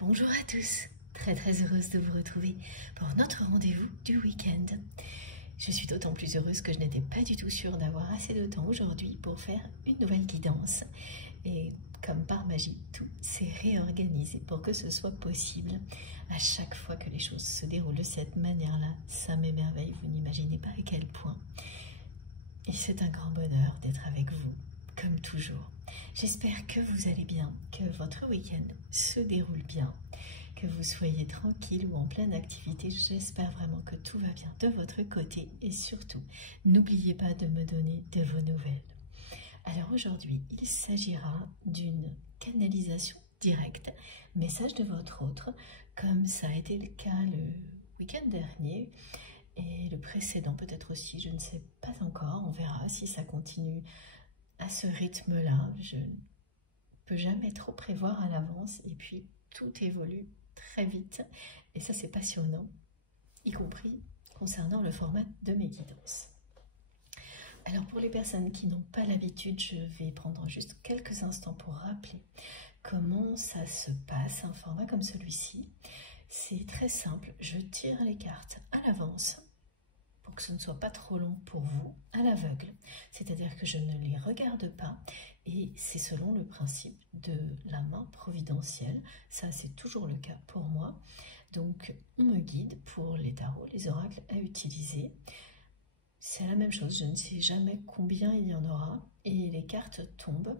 Bonjour à tous, très heureuse de vous retrouver pour notre rendez-vous du week-end. Je suis d'autant plus heureuse que je n'étais pas du tout sûre d'avoir assez de temps aujourd'hui pour faire une nouvelle guidance. Et comme par magie, tout s'est réorganisé pour que ce soit possible. À chaque fois que les choses se déroulent de cette manière-là, ça m'émerveille, vous n'imaginez pas à quel point. Et c'est un grand bonheur d'être avec vous, comme toujours. J'espère que vous allez bien, que votre week-end se déroule bien, que vous soyez tranquille ou en pleine activité. J'espère vraiment que tout va bien de votre côté et surtout, n'oubliez pas de me donner de vos nouvelles. Alors aujourd'hui, il s'agira d'une canalisation directe, message de votre autre, comme ça a été le cas le week-end dernier et le précédent peut-être aussi, je ne sais pas encore, on verra si ça continue à ce rythme-là. Je ne peux jamais trop prévoir à l'avance et puis tout évolue très vite et ça c'est passionnant, y compris concernant le format de mes guidances. Alors pour les personnes qui n'ont pas l'habitude, je vais prendre juste quelques instants pour rappeler comment ça se passe, un format comme celui-ci. C'est très simple, je tire les cartes à l'avance pour que ce ne soit pas trop long pour vous, à l'aveugle. C'est-à-dire que je ne les regarde pas et c'est selon le principe de la main providentielle. Ça, c'est toujours le cas pour moi. Donc, on me guide pour les tarots, les oracles à utiliser. C'est la même chose, je ne sais jamais combien il y en aura et les cartes tombent.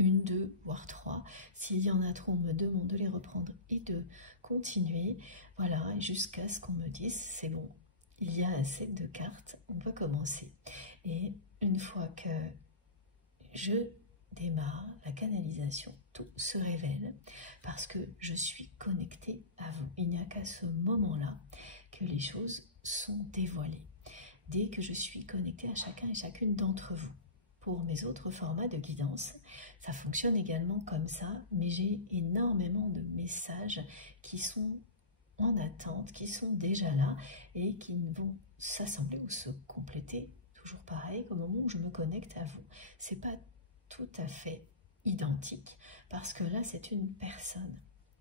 1, 2, voire 3. S'il y en a trop, on me demande de les reprendre et de continuer. Voilà, jusqu'à ce qu'on me dise, c'est bon, il y a assez de cartes, on peut commencer. Et une fois que je démarre la canalisation, tout se révèle parce que je suis connectée à vous. Il n'y a qu'à ce moment-là que les choses sont dévoilées. Dès que je suis connectée à chacun et chacune d'entre vous. Pour mes autres formats de guidance, ça fonctionne également comme ça, mais j'ai énormément de messages qui sont en attente, qui sont déjà là et qui vont s'assembler ou se compléter, toujours pareil, au moment où je me connecte à vous. C'est pas tout à fait identique, parce que là, c'est une personne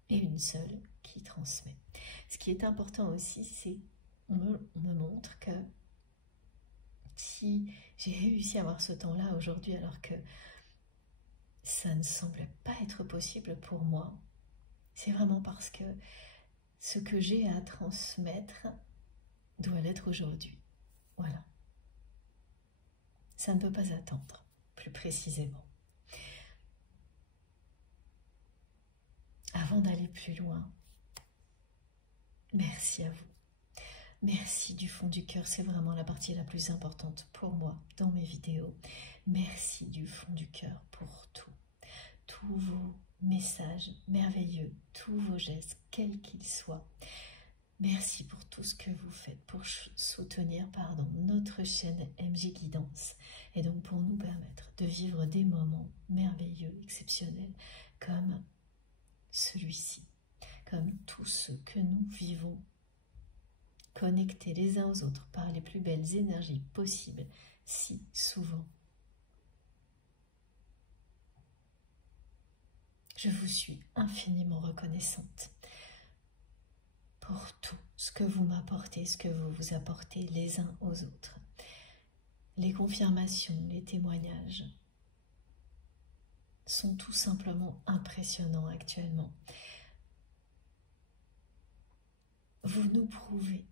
et une seule qui transmet. Ce qui est important aussi, c'est on me montre que si j'ai réussi à avoir ce temps-là aujourd'hui alors que ça ne semblait pas être possible pour moi, c'est vraiment parce que ce que j'ai à transmettre doit l'être aujourd'hui. Voilà. Ça ne peut pas attendre, plus précisément. Avant d'aller plus loin, merci à vous. Merci du fond du cœur, c'est vraiment la partie la plus importante pour moi dans mes vidéos. Merci du fond du cœur pour tout. Tous vos messages merveilleux, tous vos gestes, quels qu'ils soient. Merci pour tout ce que vous faites pour soutenir notre chaîne MJ Guidance et donc pour nous permettre de vivre des moments merveilleux, exceptionnels comme celui-ci, comme tous ceux que nous vivons connectés les uns aux autres par les plus belles énergies possibles, si souvent. Je vous suis infiniment reconnaissante pour tout ce que vous m'apportez, ce que vous vous apportez les uns aux autres. Les confirmations, les témoignages sont tout simplement impressionnants actuellement. Vous nous prouvez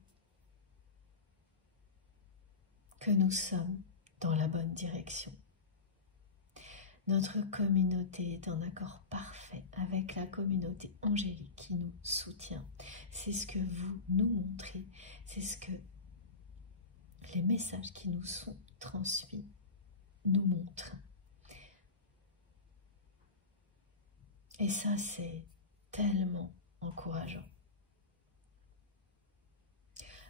que nous sommes dans la bonne direction. Notre communauté est en accord parfait avec la communauté angélique qui nous soutient. C'est ce que vous nous montrez, c'est ce que les messages qui nous sont transmis nous montrent. Et ça, c'est tellement encourageant.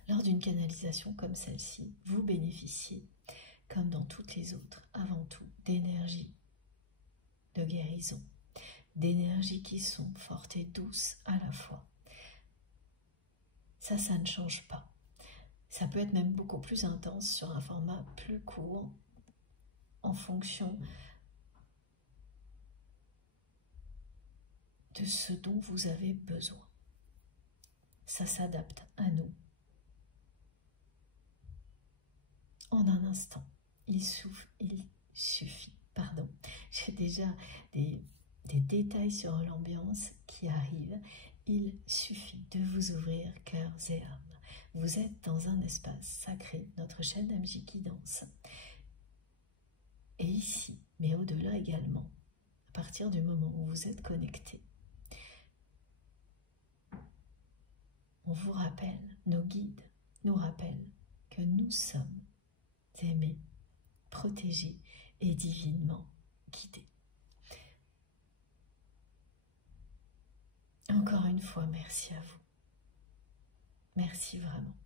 Lors d'une canalisation comme celle-ci, vous bénéficiez, comme dans toutes les autres, avant tout, d'énergie de guérison, d'énergies qui sont fortes et douces à la fois. Ça ne change pas. Ça peut être même beaucoup plus intense sur un format plus court en fonction de ce dont vous avez besoin. Ça s'adapte à nous. En un instant, il suffit, pardon, j'ai déjà des détails sur l'ambiance qui arrivent. Il suffit de vous ouvrir cœurs et âmes. Vous êtes dans un espace sacré, notre chaîne MJ Guidance. Et ici, mais au-delà également, à partir du moment où vous êtes connecté, on vous rappelle, nos guides nous rappellent que nous sommes aimés, protégés et divinement guidés. Encore une fois, merci à vous. Merci vraiment.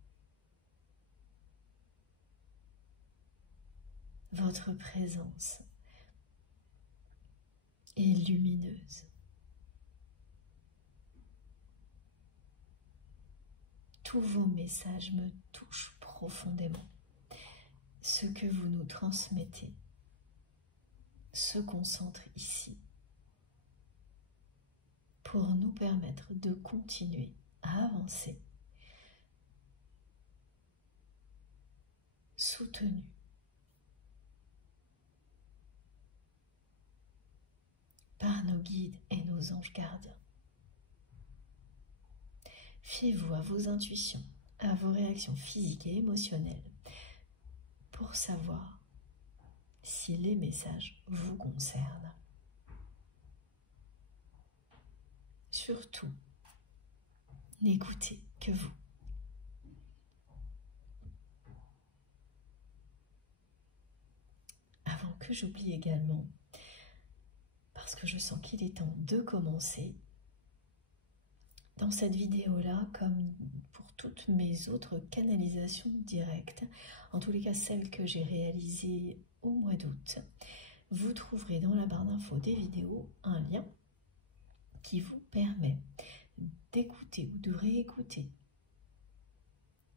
Votre présence est lumineuse. Tous vos messages me touchent profondément. Ce que vous nous transmettez se concentre ici pour nous permettre de continuer à avancer, soutenus par nos guides et nos anges gardiens. Fiez-vous à vos intuitions, à vos réactions physiques et émotionnelles pour savoir si les messages vous concernent. Surtout, n'écoutez que vous. Avant que j'oublie également, parce que je sens qu'il est temps de commencer, dans cette vidéo-là, comme pour toutes mes autres canalisations directes, en tous les cas celles que j'ai réalisées au mois d'août, vous trouverez dans la barre d'infos des vidéos un lien qui vous permet d'écouter ou de réécouter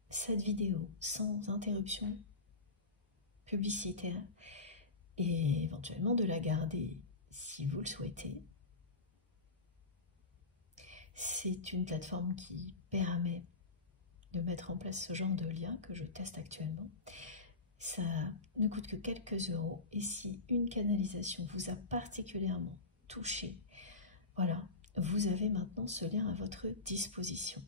cette vidéo sans interruption publicitaire et éventuellement de la garder si vous le souhaitez. C'est une plateforme qui permet de mettre en place ce genre de lien que je teste actuellement. Ça ne coûte que quelques euros et si une canalisation vous a particulièrement touché, voilà, vous avez maintenant ce lien à votre disposition.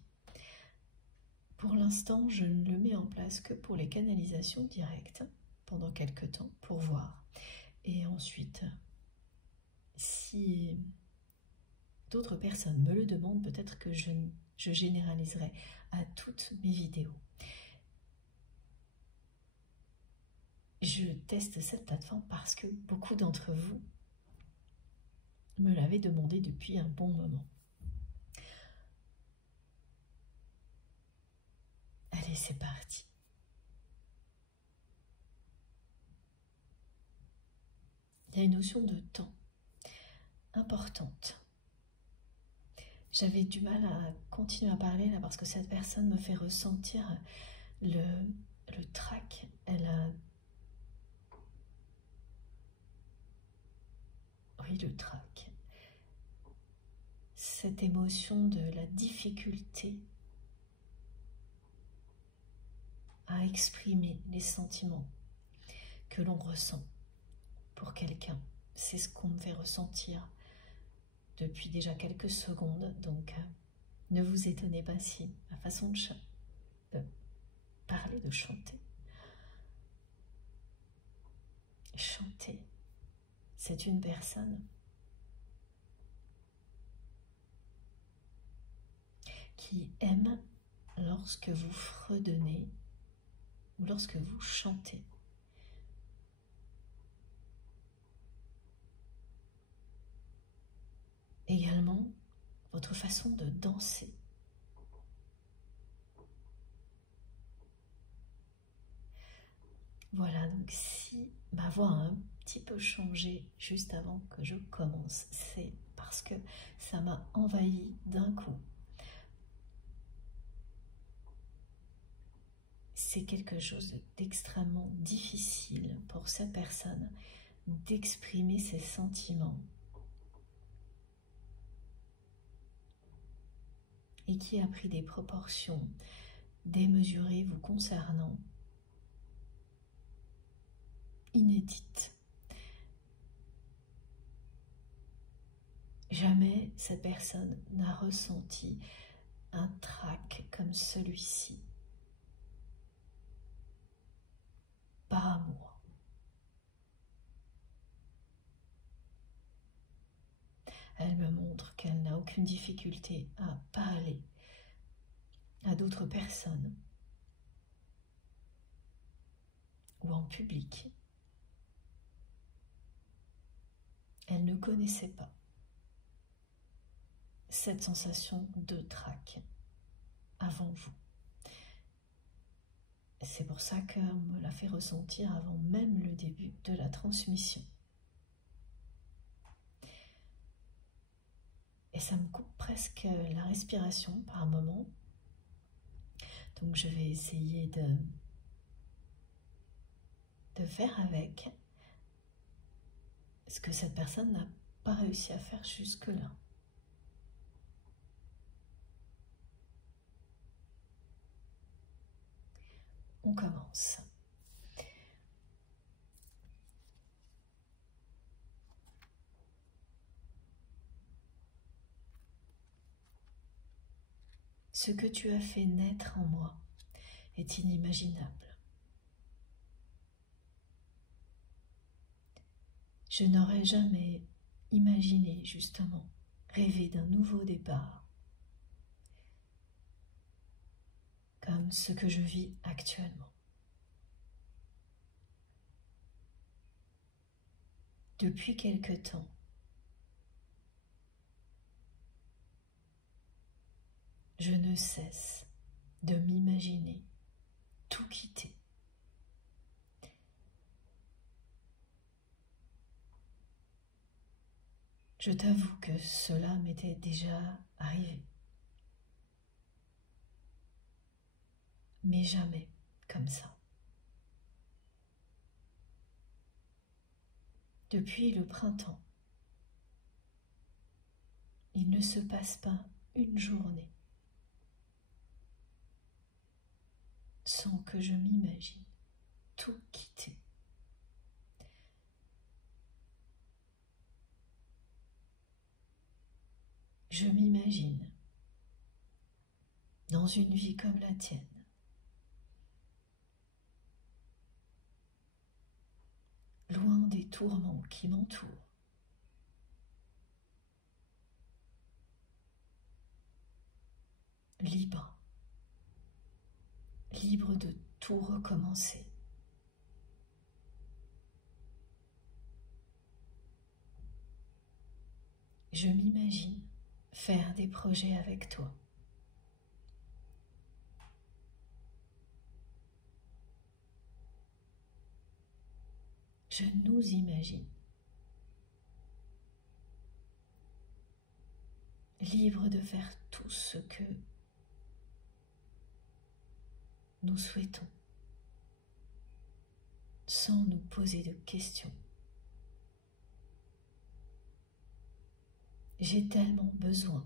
Pour l'instant, je ne le mets en place que pour les canalisations directes pendant quelques temps pour voir. Et ensuite, si d'autres personnes me le demandent, peut-être que je généraliserai à toutes mes vidéos. Je teste cette plateforme parce que beaucoup d'entre vous me l'avez demandé depuis un bon moment. Allez, c'est parti. Il y a une notion de temps importante. J'avais du mal à continuer à parler là parce que cette personne me fait ressentir le trac. Elle a... Oui, le trac. Cette émotion de la difficulté à exprimer les sentiments que l'on ressent pour quelqu'un. C'est ce qu'on me fait ressentir depuis déjà quelques secondes, donc ne vous étonnez pas si ma façon de parler, de chanter. Chanter, c'est une personne qui aime lorsque vous fredonnez ou lorsque vous chantez. Également, votre façon de danser. Voilà, donc si ma voix a un petit peu changé juste avant que je commence, c'est parce que ça m'a envahi d'un coup. C'est quelque chose d'extrêmement difficile pour cette personne d'exprimer ses sentiments. et qui a pris des proportions démesurées vous concernant, inédites. Jamais cette personne n'a ressenti un trac comme celui-ci, par amour. Elle me montre qu'elle n'a aucune difficulté à parler à d'autres personnes ou en public. Elle ne connaissait pas cette sensation de trac avant vous. C'est pour ça qu'on me l'a fait ressentir avant même le début de la transmission. Et ça me coupe presque la respiration par moment. Donc je vais essayer de faire avec ce que cette personne n'a pas réussi à faire jusque-là. On commence. Ce que tu as fait naître en moi est inimaginable. Je n'aurais jamais imaginé, justement, rêver d'un nouveau départ, comme ce que je vis actuellement. Depuis quelque temps, je ne cesse de m'imaginer tout quitter. Je t'avoue que cela m'était déjà arrivé, mais jamais comme ça. Depuis le printemps, il ne se passe pas une journée sans que je m'imagine tout quitter. Je m'imagine dans une vie comme la tienne, loin des tourments qui m'entourent, libre, libre de tout recommencer. Je m'imagine faire des projets avec toi. Je nous imagine libres de faire tout ce que nous souhaitons, sans nous poser de questions. J'ai tellement besoin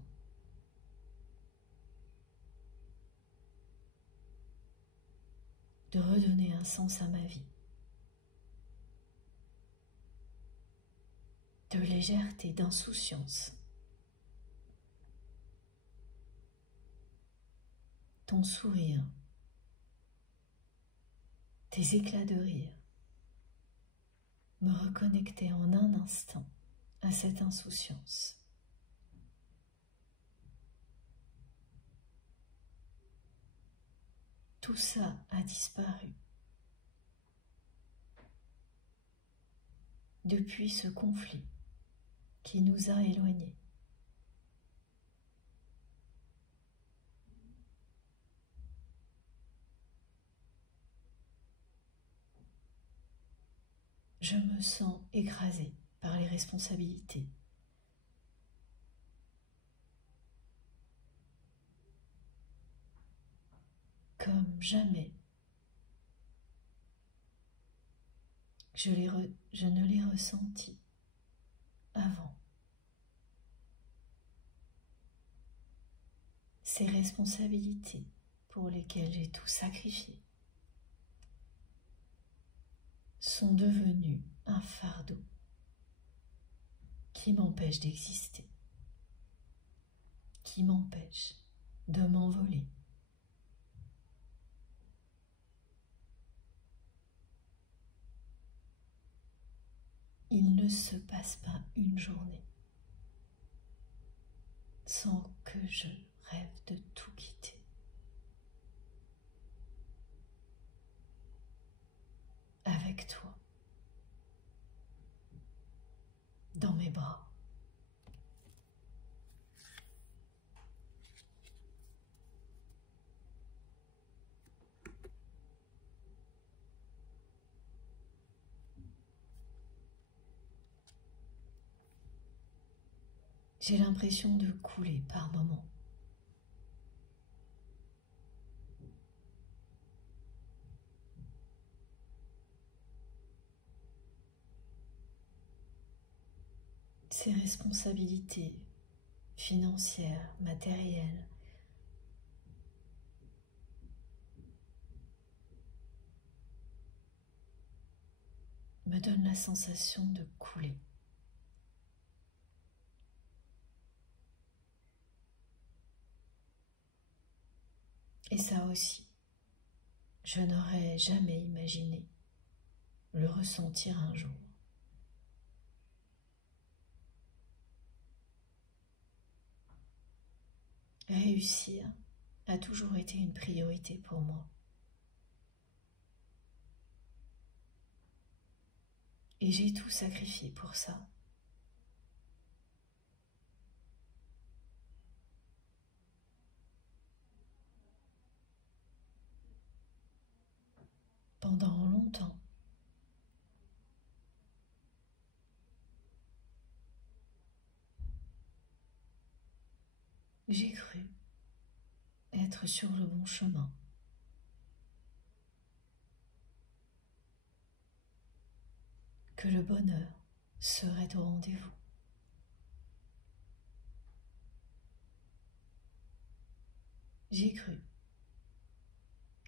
de redonner un sens à ma vie, de légèreté, d'insouciance. Ton sourire, tes éclats de rire, me reconnecter en un instant à cette insouciance. Tout ça a disparu depuis ce conflit qui nous a éloignés. Je me sens écrasée par les responsabilités. Comme jamais, je ne l'ai ressenti avant. Ces responsabilités pour lesquelles j'ai tout sacrifié sont devenues un fardeau qui m'empêche d'exister, qui m'empêche de m'envoler. Il ne se passe pas une journée sans que je rêve de tout quitter. Avec toi, dans mes bras. J'ai l'impression de couler par moments. Ces responsabilités financières, matérielles, me donnent la sensation de couler. Et ça aussi, je n'aurais jamais imaginé le ressentir un jour. Réussir a toujours été une priorité pour moi. Et j'ai tout sacrifié pour ça. Pendant longtemps. J'ai cru être sur le bon chemin. Que le bonheur serait au rendez-vous. J'ai cru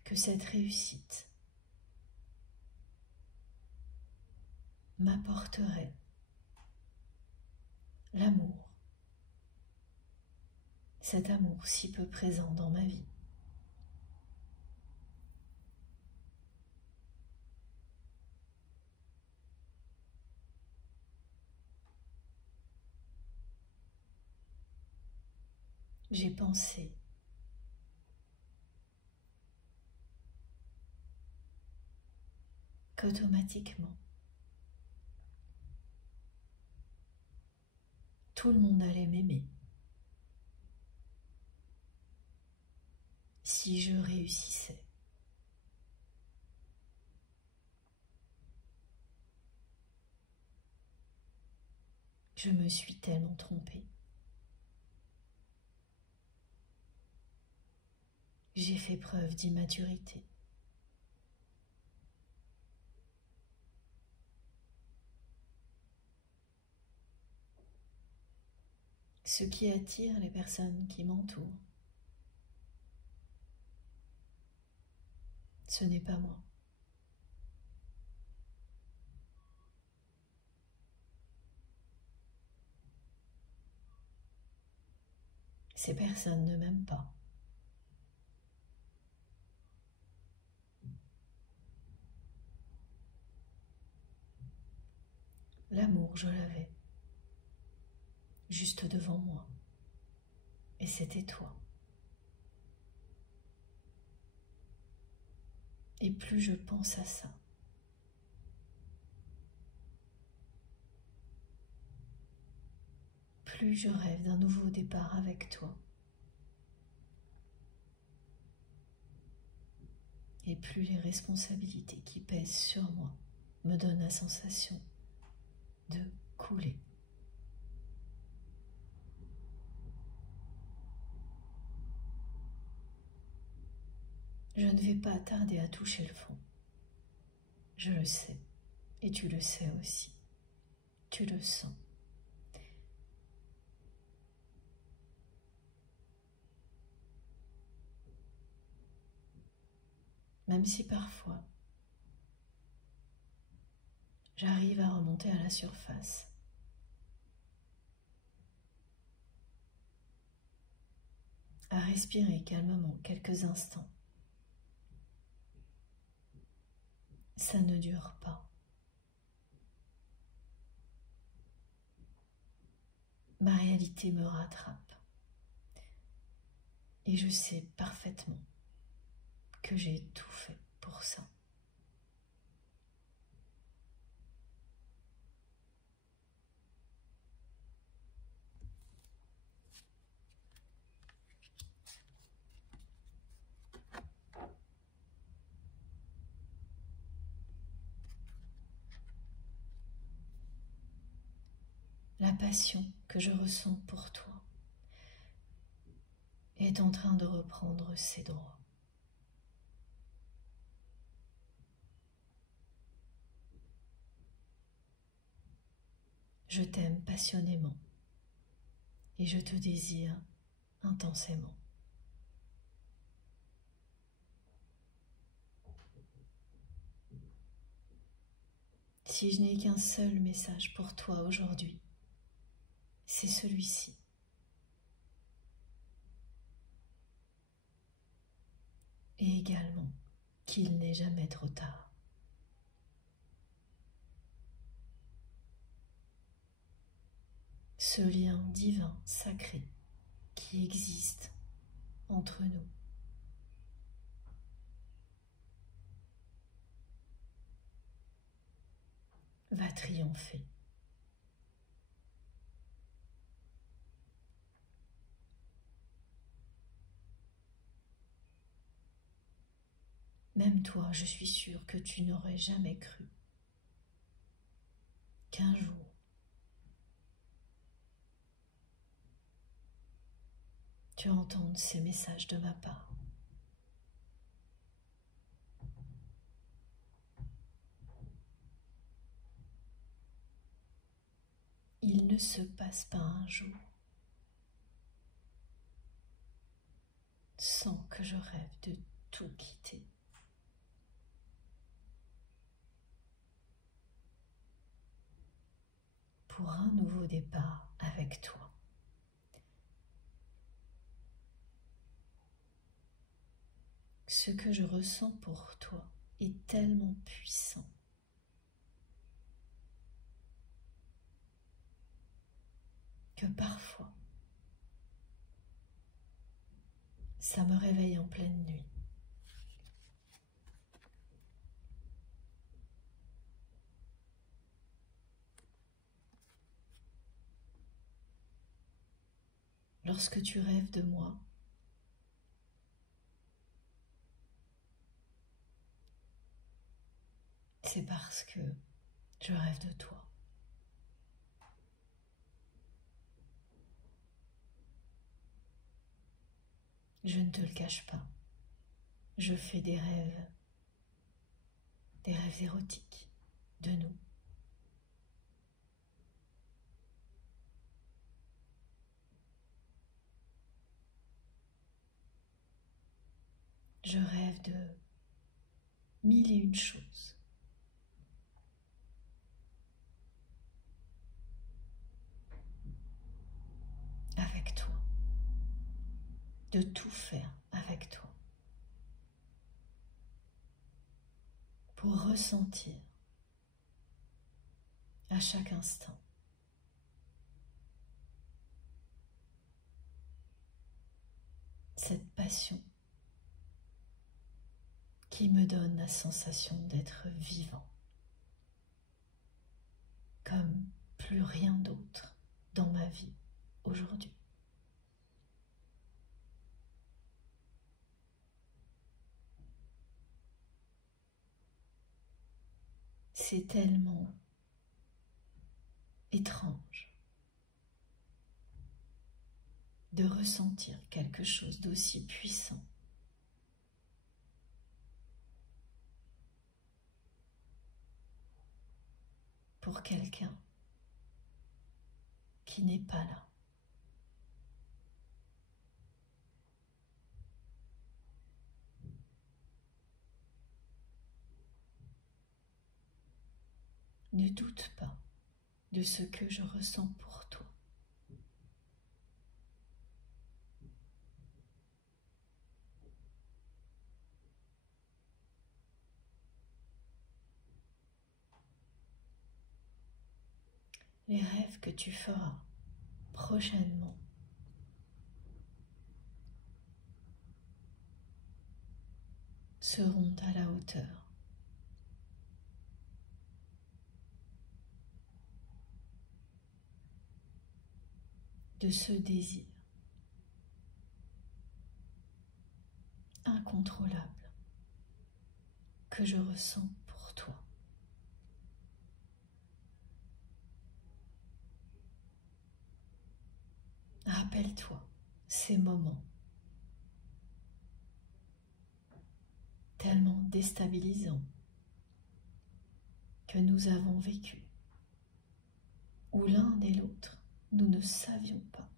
que cette réussite m'apporterait l'amour, cet amour si peu présent dans ma vie. J'ai pensé qu'automatiquement, tout le monde allait m'aimer si je réussissais. Je me suis tellement trompée. J'ai fait preuve d'immaturité. Ce qui attire les personnes qui m'entourent, ce n'est pas moi. Ces personnes ne m'aiment pas. L'amour, je l'avais, juste devant moi, et c'était toi. Et plus je pense à ça, plus je rêve d'un nouveau départ avec toi. Et plus les responsabilités qui pèsent sur moi me donnent la sensation de couler. Je ne vais pas tarder à toucher le fond. Je le sais, et tu le sais aussi. Tu le sens. même si parfois j'arrive à remonter à la surface. À respirer calmement quelques instants. Ça ne dure pas. Ma réalité me rattrape. Et je sais parfaitement que j'ai tout fait pour ça. La passion que je ressens pour toi est en train de reprendre ses droits. Je t'aime passionnément et je te désire intensément. Si je n'ai qu'un seul message pour toi aujourd'hui, c'est celui-ci. Et également qu'il n'est jamais trop tard. Ce lien divin, sacré, qui existe entre nous. Va triompher. Même toi, je suis sûre que tu n'aurais jamais cru qu'un jour, tu entendes ces messages de ma part. Il ne se passe pas un jour sans que je rêve de tout quitter. Pour un nouveau départ avec toi. Ce que je ressens pour toi est tellement puissant que parfois, ça me réveille en pleine nuit. Lorsque tu rêves de moi, c'est parce que je rêve de toi. Je ne te le cache pas, je fais des rêves érotiques de nous. Je rêve de mille et une choses. Avec toi. De tout faire avec toi. Pour ressentir à chaque instant cette passion qui me donne la sensation d'être vivant, comme plus rien d'autre dans ma vie aujourd'hui. C'est tellement étrange de ressentir quelque chose d'aussi puissant. Pour quelqu'un qui n'est pas là. ne doute pas de ce que je ressens pour toi. Les rêves que tu feras prochainement seront à la hauteur de ce désir incontrôlable que je ressens pour toi. Rappelle-toi ces moments tellement déstabilisants que nous avons vécus, où l'un et l'autre, nous ne savions pas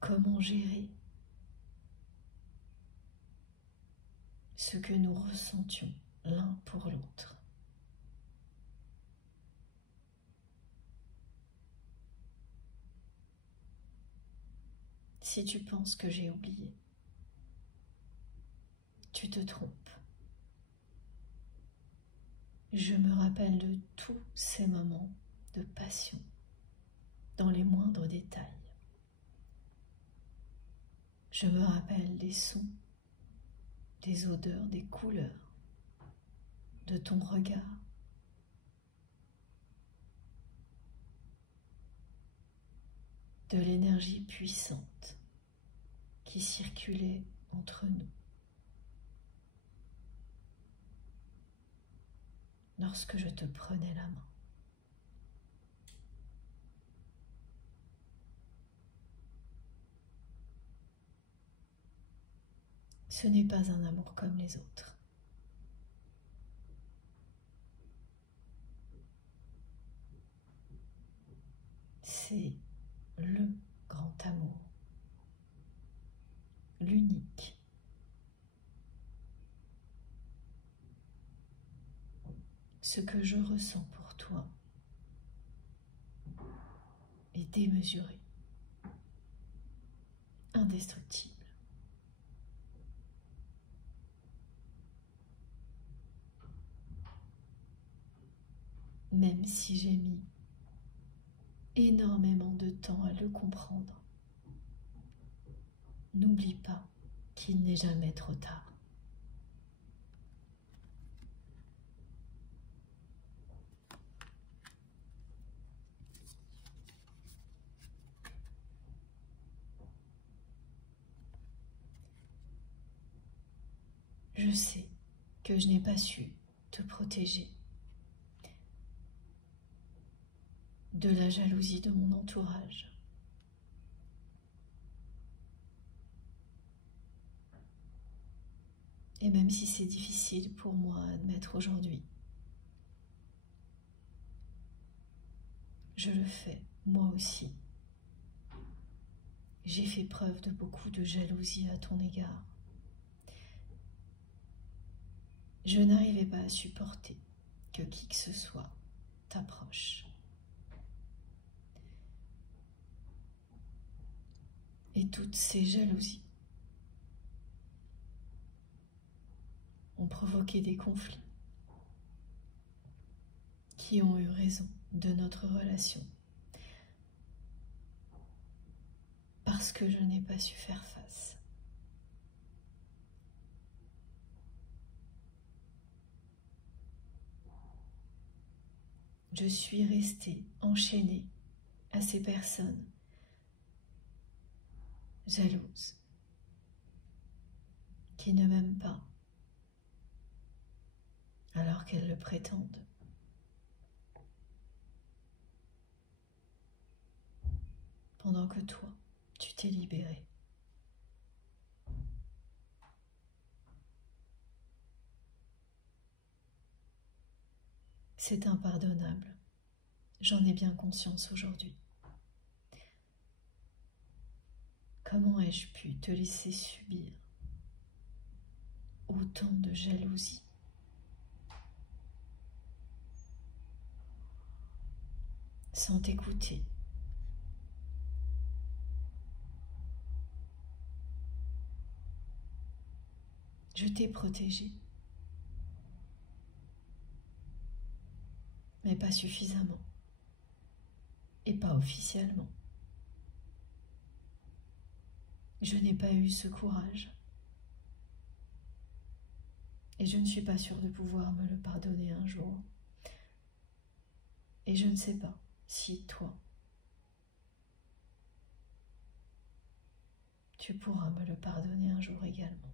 comment gérer ce que nous ressentions l'un pour l'autre. Si tu penses que j'ai oublié, tu te trompes. Je me rappelle de tous ces moments de passion, dans les moindres détails. Je me rappelle des sons, des odeurs, des couleurs, de ton regard, de l'énergie puissante qui circulait entre nous. Lorsque je te prenais la main. Ce n'est pas un amour comme les autres. C'est le grand amour, l'unique. Ce que je ressens pour toi est démesuré, indestructible. Même si j'ai mis énormément de temps à le comprendre, n'oublie pas qu'il n'est jamais trop tard. Je sais que je n'ai pas su te protéger de la jalousie de mon entourage. Et même si c'est difficile pour moi à admettre aujourd'hui, je le fais moi aussi. J'ai fait preuve de beaucoup de jalousie à ton égard. Je n'arrivais pas à supporter que qui que ce soit t'approche. Et toutes ces jalousies ont provoqué des conflits qui ont eu raison de notre relation parce que je n'ai pas su faire face. Je suis restée enchaînée à ces personnes jalouses qui ne m'aiment pas alors qu'elles le prétendent. Pendant que toi, tu t'es libérée. C'est impardonnable, j'en ai bien conscience aujourd'hui. Comment ai-je pu te laisser subir autant de jalousie. Sans t'écouter. Je t'ai protégé, mais pas suffisamment, et pas officiellement. Je n'ai pas eu ce courage, et je ne suis pas sûre de pouvoir me le pardonner un jour. Et je ne sais pas si toi, tu pourras me le pardonner un jour également.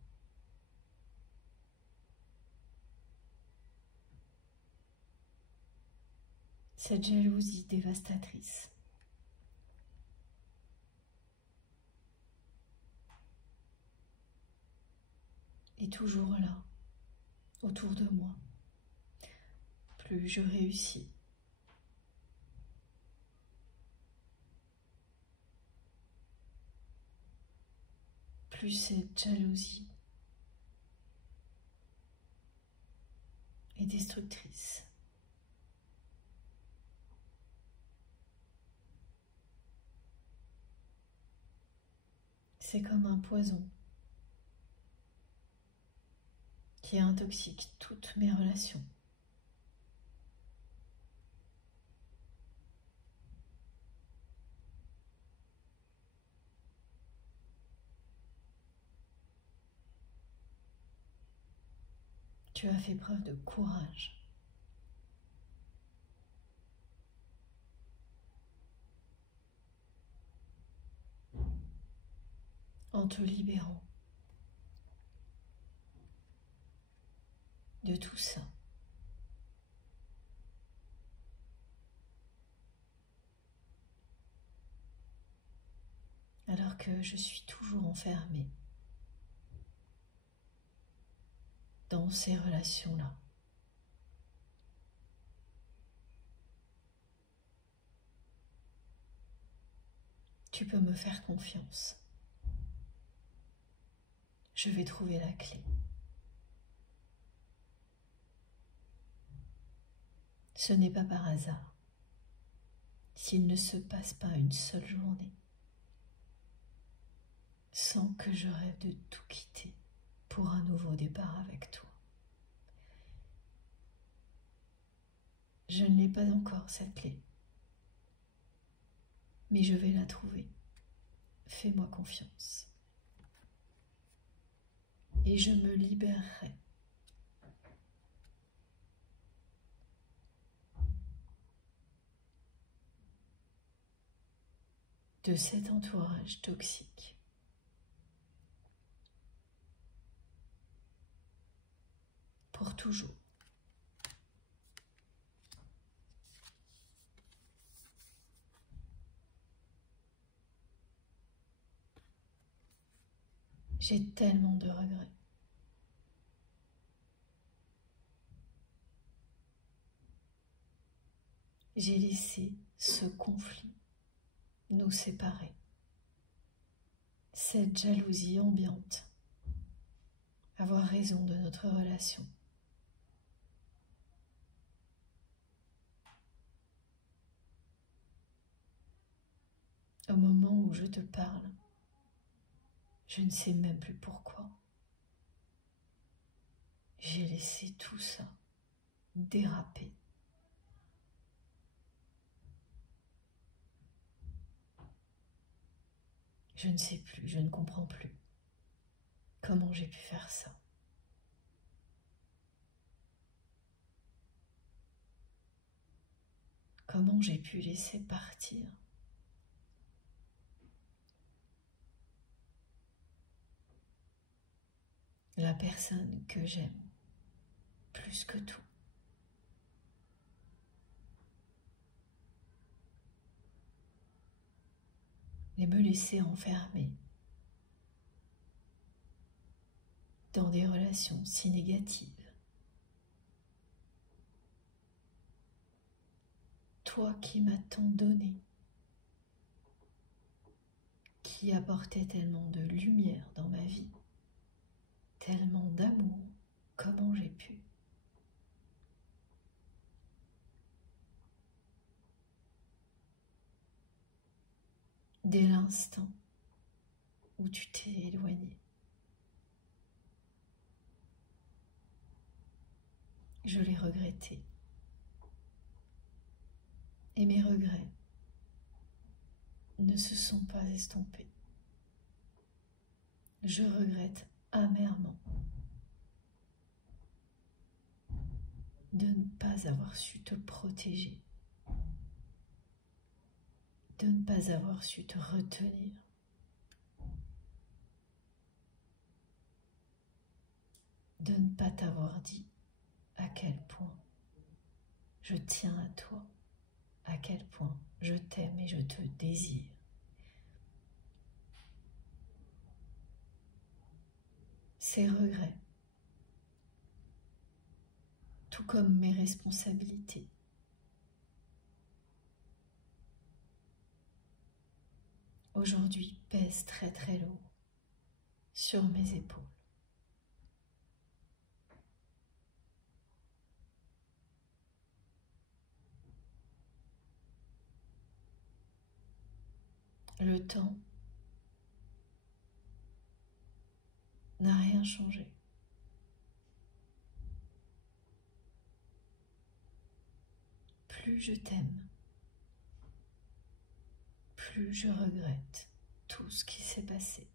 Cette jalousie dévastatrice est toujours là, autour de moi. Plus je réussis, plus cette jalousie est destructrice. C'est comme un poison qui intoxique toutes mes relations. Tu as fait preuve de courage. En te libérant de tout ça. Alors que je suis toujours enfermée dans ces relations-là. Tu peux me faire confiance. Je vais trouver la clé. Ce n'est pas par hasard s'il ne se passe pas une seule journée sans que je rêve de tout quitter pour un nouveau départ avec toi. Je ne l'ai pas encore, cette clé, mais je vais la trouver. Fais-moi confiance. Et je me libérerai de cet entourage toxique. Pour toujours. J'ai tellement de regrets. J'ai laissé ce conflit nous séparer. Cette jalousie ambiante avoir raison de notre relation. Au moment où je te parle, je ne sais même plus pourquoi. J'ai laissé tout ça déraper. Je ne sais plus, je ne comprends plus comment j'ai pu faire ça. Comment j'ai pu laisser partir la personne que j'aime plus que tout. Et me laisser enfermer dans des relations si négatives. Toi qui m'as tant donné, qui apportais tellement de lumière dans ma vie, tellement d'amour, comment j'ai pu. Dès l'instant où tu t'es éloigné, je l'ai regretté. Et mes regrets ne se sont pas estompés. Je regrette amèrement de ne pas avoir su te protéger, de ne pas avoir su te retenir, de ne pas t'avoir dit à quel point je tiens à toi, à quel point je t'aime et je te désire. Ces regrets, tout comme mes responsabilités, aujourd'hui pèsent très très lourd sur mes épaules. Le temps n'a rien changé. Plus je t'aime, plus je regrette tout ce qui s'est passé.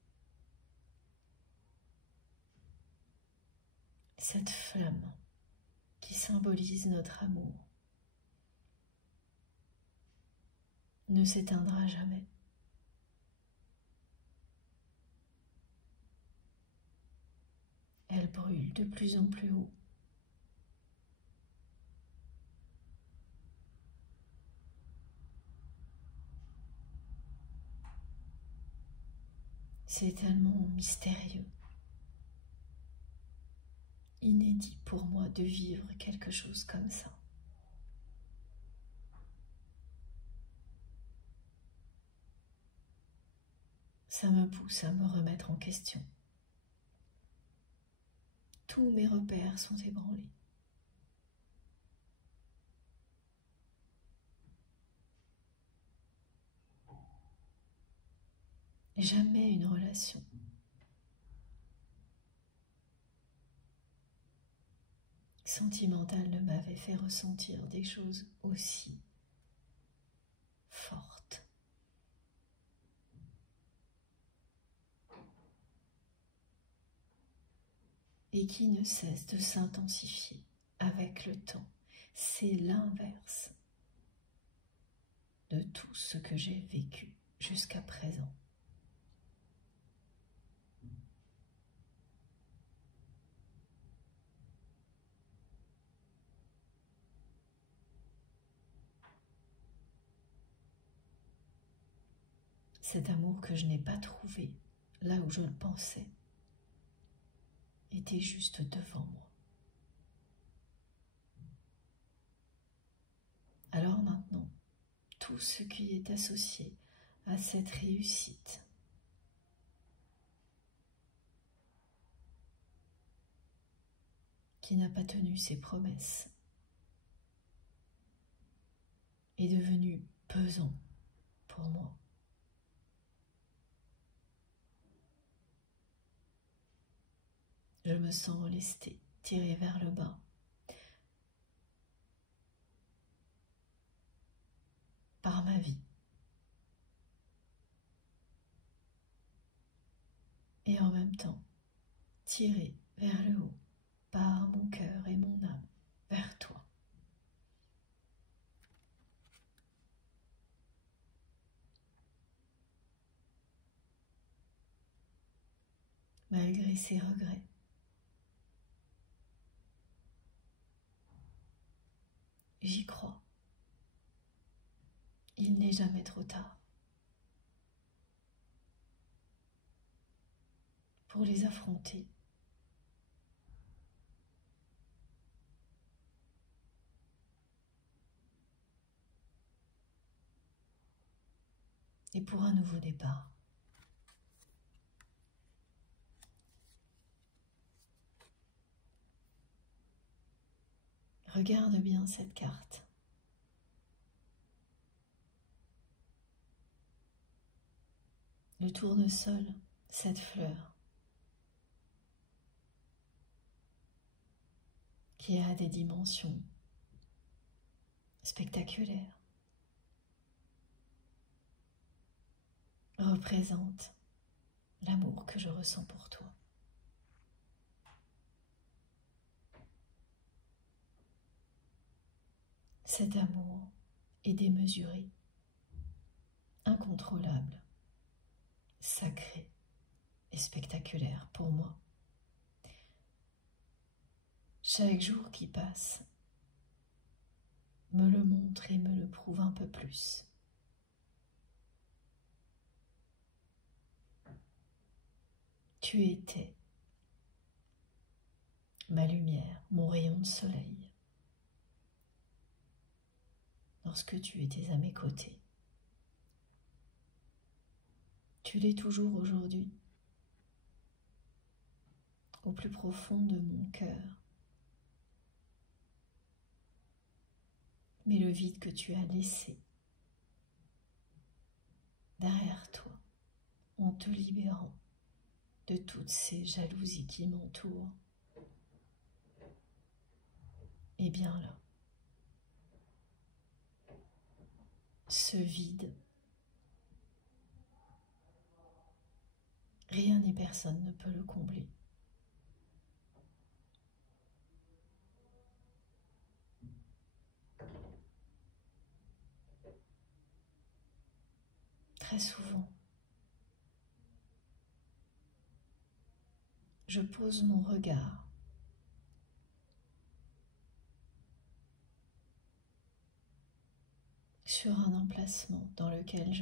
Cette flamme qui symbolise notre amour ne s'éteindra jamais. Elle brûle de plus en plus haut. C'est tellement mystérieux, inédit pour moi de vivre quelque chose comme ça. Ça me pousse à me remettre en question. Tous mes repères sont ébranlés. Jamais une relation sentimentale ne m'avait fait ressentir des choses aussi fortes. Et qui ne cesse de s'intensifier avec le temps. C'est l'inverse de tout ce que j'ai vécu jusqu'à présent. Cet amour que je n'ai pas trouvé là où je le pensais était juste devant moi. Alors maintenant, tout ce qui est associé à cette réussite qui n'a pas tenu ses promesses est devenu pesant pour moi. Je me sens lestée, tirée vers le bas. Par ma vie. Et en même temps, tirée vers le haut par mon cœur et mon âme vers toi. Malgré ces regrets, j'y crois. Il n'est jamais trop tard pour les affronter. Et pour un nouveau départ. Regarde bien cette carte. Le tournesol, cette fleur, qui a des dimensions spectaculaires, représente l'amour que je ressens pour toi. Cet amour est démesuré, incontrôlable, sacré et spectaculaire pour moi. Chaque jour qui passe me le montre et me le prouve un peu plus. Tu étais ma lumière, mon rayon de soleil, lorsque tu étais à mes côtés. Tu l'es toujours aujourd'hui, au plus profond de mon cœur. Mais le vide que tu as laissé derrière toi, en te libérant de toutes ces jalousies qui m'entourent, est bien là. Ce vide, rien ni personne ne peut le combler. Très souvent, je pose mon regard sur un emplacement dans lequel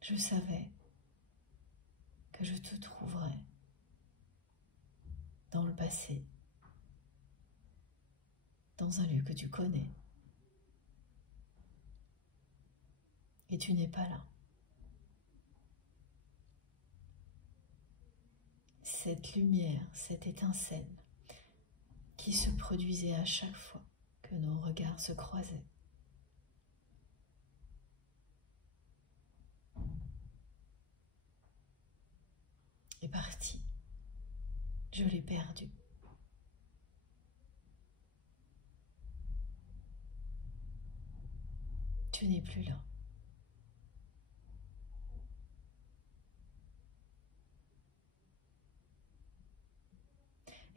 je savais que je te trouverais dans le passé, dans un lieu que tu connais. Et tu n'es pas là. Cette lumière, cette étincelle qui se produisait à chaque fois que nos regards se croisaient, est partie. Je l'ai perdue. Tu n'es plus là.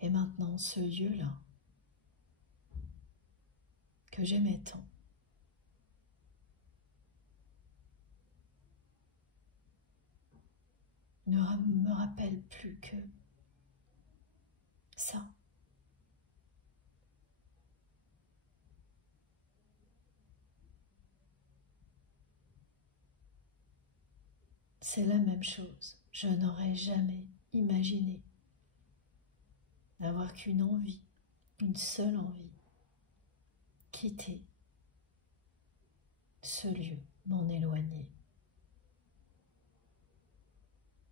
Et maintenant, ce lieu-là, que j'aimais tant, ne me rappelle plus que ça. C'est la même chose. Je n'aurais jamais imaginé n'avoir qu'une envie, une seule envie, quitter ce lieu, m'en éloigner,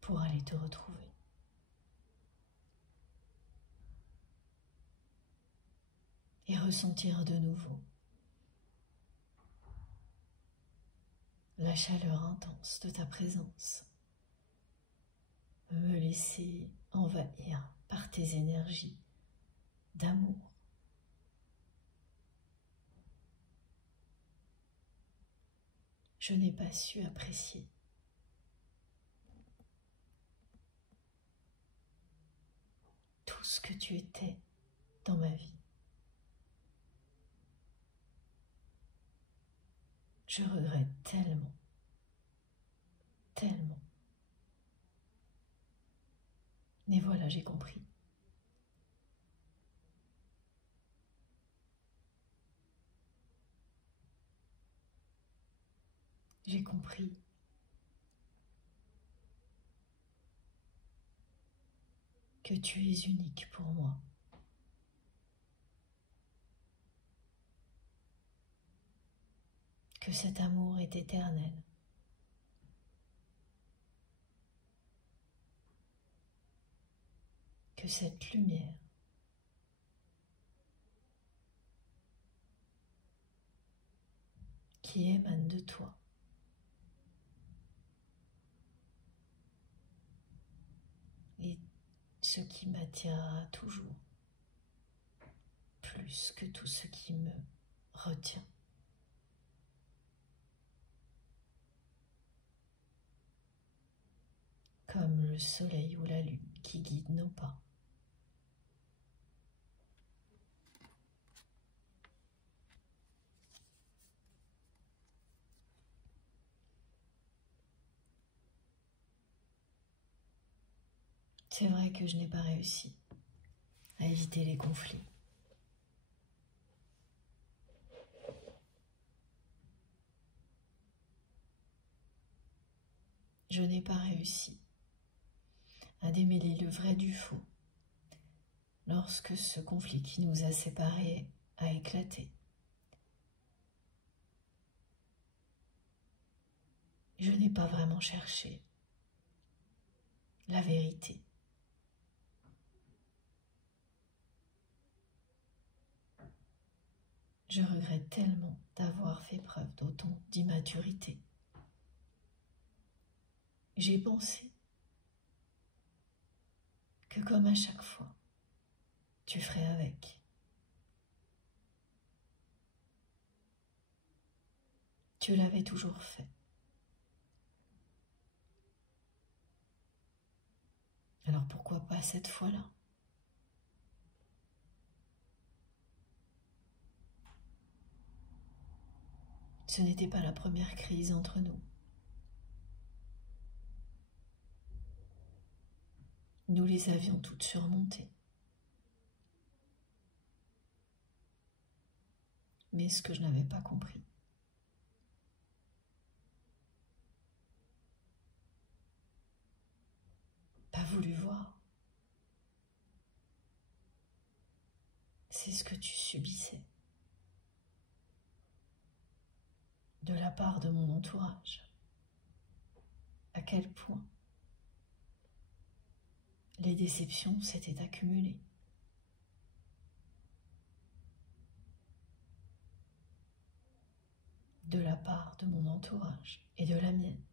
pour aller te retrouver. Et ressentir de nouveau la chaleur intense de ta présence, me laisser envahir par tes énergies d'amour. Je n'ai pas su apprécier tout ce que tu étais dans ma vie. Je regrette tellement, tellement. Mais voilà, j'ai compris. J'ai compris que tu es unique pour moi. Que cet amour est éternel. que cette lumière qui émane de toi est ce qui m'attirera toujours, plus que tout ce qui me retient. Comme le soleil ou la lune qui guident nos pas. C'est vrai que je n'ai pas réussi à éviter les conflits. Je n'ai pas réussi à démêler le vrai du faux lorsque ce conflit qui nous a séparés a éclaté. Je n'ai pas vraiment cherché la vérité. Je regrette tellement d'avoir fait preuve d'autant d'immaturité. J'ai pensé que comme à chaque fois, tu ferais avec. Tu l'avais toujours fait. Alors pourquoi pas cette fois-là? Ce n'était pas la première crise entre nous. Nous les avions toutes surmontées. Mais ce que je n'avais pas compris, pas voulu voir, c'est ce que tu subissais de la part de mon entourage. À quel point les déceptions s'étaient accumulées. De la part de mon entourage et de la mienne.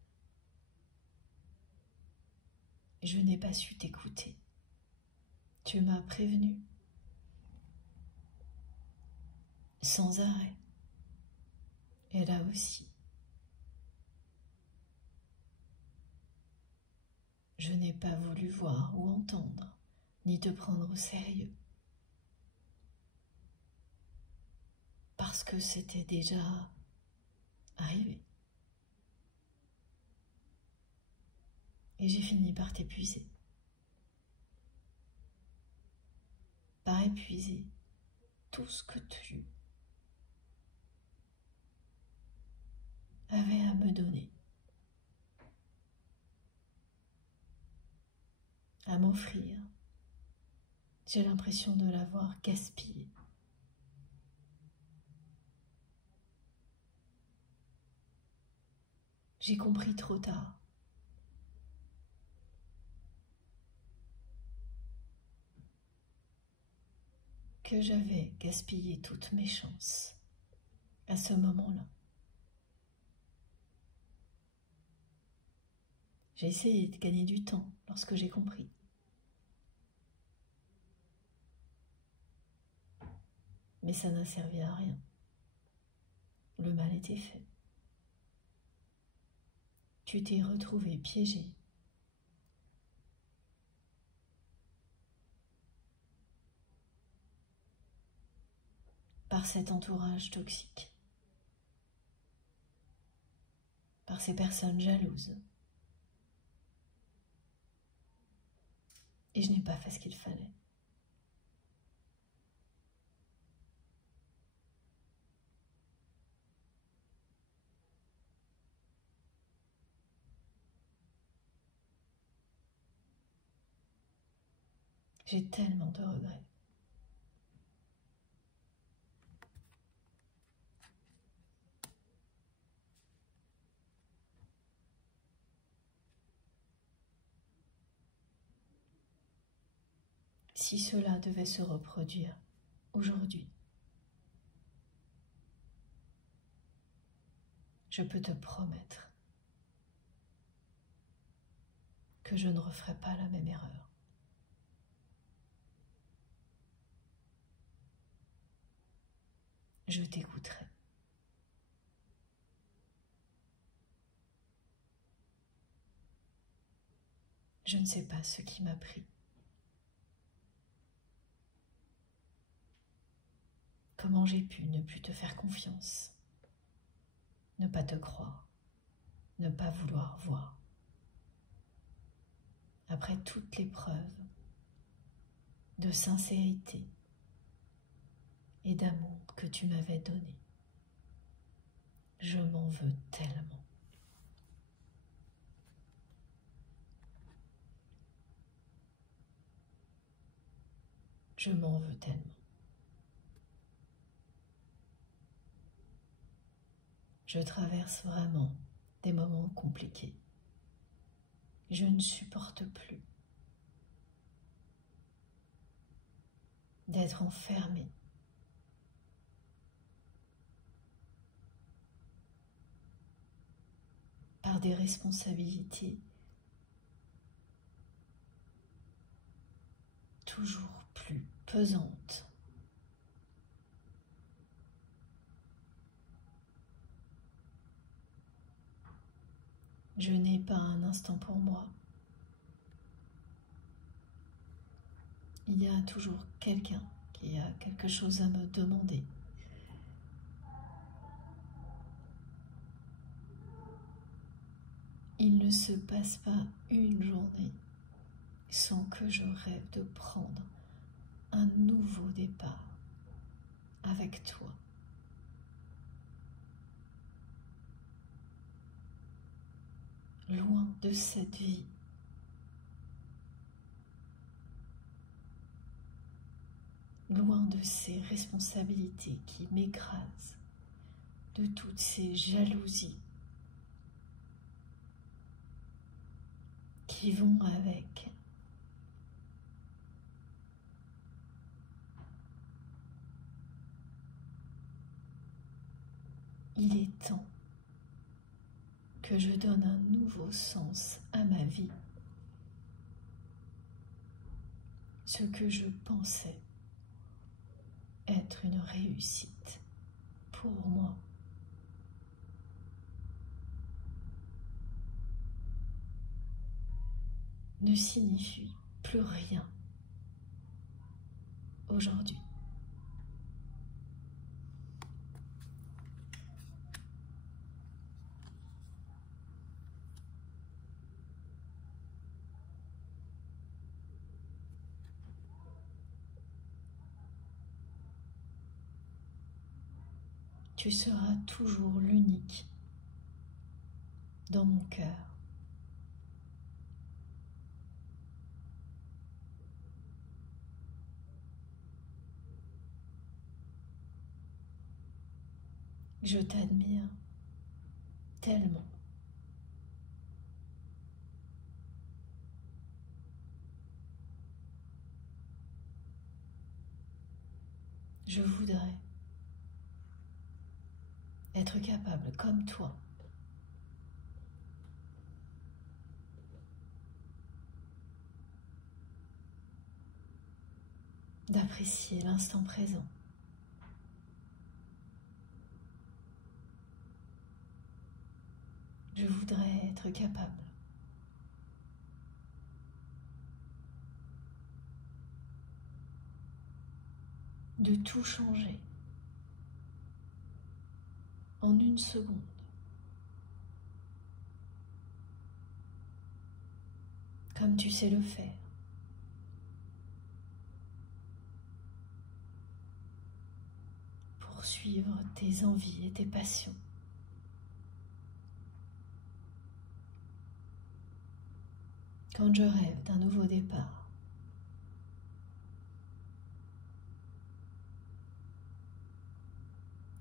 Je n'ai pas su t'écouter. Tu m'as prévenu sans arrêt. Et là aussi, je n'ai pas voulu voir ou entendre, ni te prendre au sérieux. Parce que c'était déjà arrivé. Et j'ai fini par t'épuiser. Par épuiser tout ce que tu avais à me donner, à m'offrir. J'ai l'impression de l'avoir gaspillé. J'ai compris trop tard que j'avais gaspillé toutes mes chances à ce moment-là. J'ai essayé de gagner du temps lorsque j'ai compris. Mais ça n'a servi à rien. Le mal était fait. Tu t'es retrouvé piégé. Par cet entourage toxique. Par ces personnes jalouses. Et je n'ai pas fait ce qu'il fallait. J'ai tellement de regrets. Si cela devait se reproduire aujourd'hui, je peux te promettre que je ne referai pas la même erreur. Je t'écouterai. Je ne sais pas ce qui m'a pris. Comment j'ai pu ne plus te faire confiance, ne pas te croire, ne pas vouloir voir. Après toutes les preuves de sincérité et d'amour que tu m'avais données, je m'en veux tellement. Je m'en veux tellement. Je traverse vraiment des moments compliqués. Je ne supporte plus d'être enfermée par des responsabilités toujours plus pesantes. Je n'ai pas un instant pour moi. Il y a toujours quelqu'un qui a quelque chose à me demander. Il ne se passe pas une journée sans que je rêve de prendre un nouveau départ avec toi. Loin de cette vie. Loin de ces responsabilités qui m'écrasent, de toutes ces jalousies qui vont avec. Il est temps que je donne un nouveau sens à ma vie. Ce que je pensais être une réussite pour moi ne signifie plus rien aujourd'hui. Tu seras toujours l'unique dans mon cœur. Je t'admire tellement. Je voudrais être capable, comme toi, d'apprécier l'instant présent. Je voudrais être capable de tout changer en une seconde. Comme tu sais le faire. Pour suivre tes envies et tes passions. Quand je rêve d'un nouveau départ,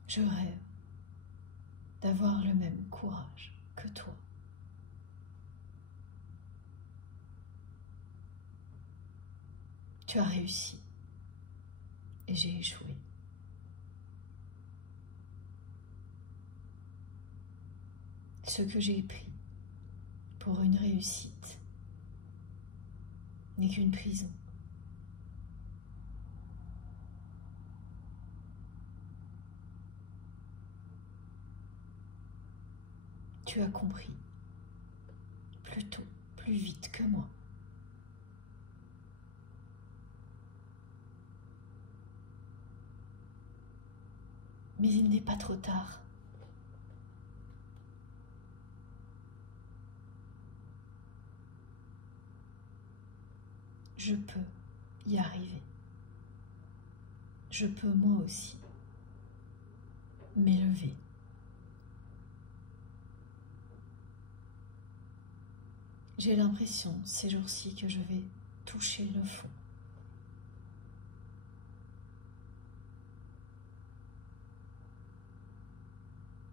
je rêve d'avoir le même courage que toi. Tu Tu as réussi et j'ai échoué. Ce que j'ai pris pour une réussite n'est qu'une prison. Tu as compris plus tôt, plus vite que moi. Mais il n'est pas trop tard. Je peux y arriver. Je peux moi aussi m'élever. J'ai l'impression ces jours-ci que je vais toucher le fond.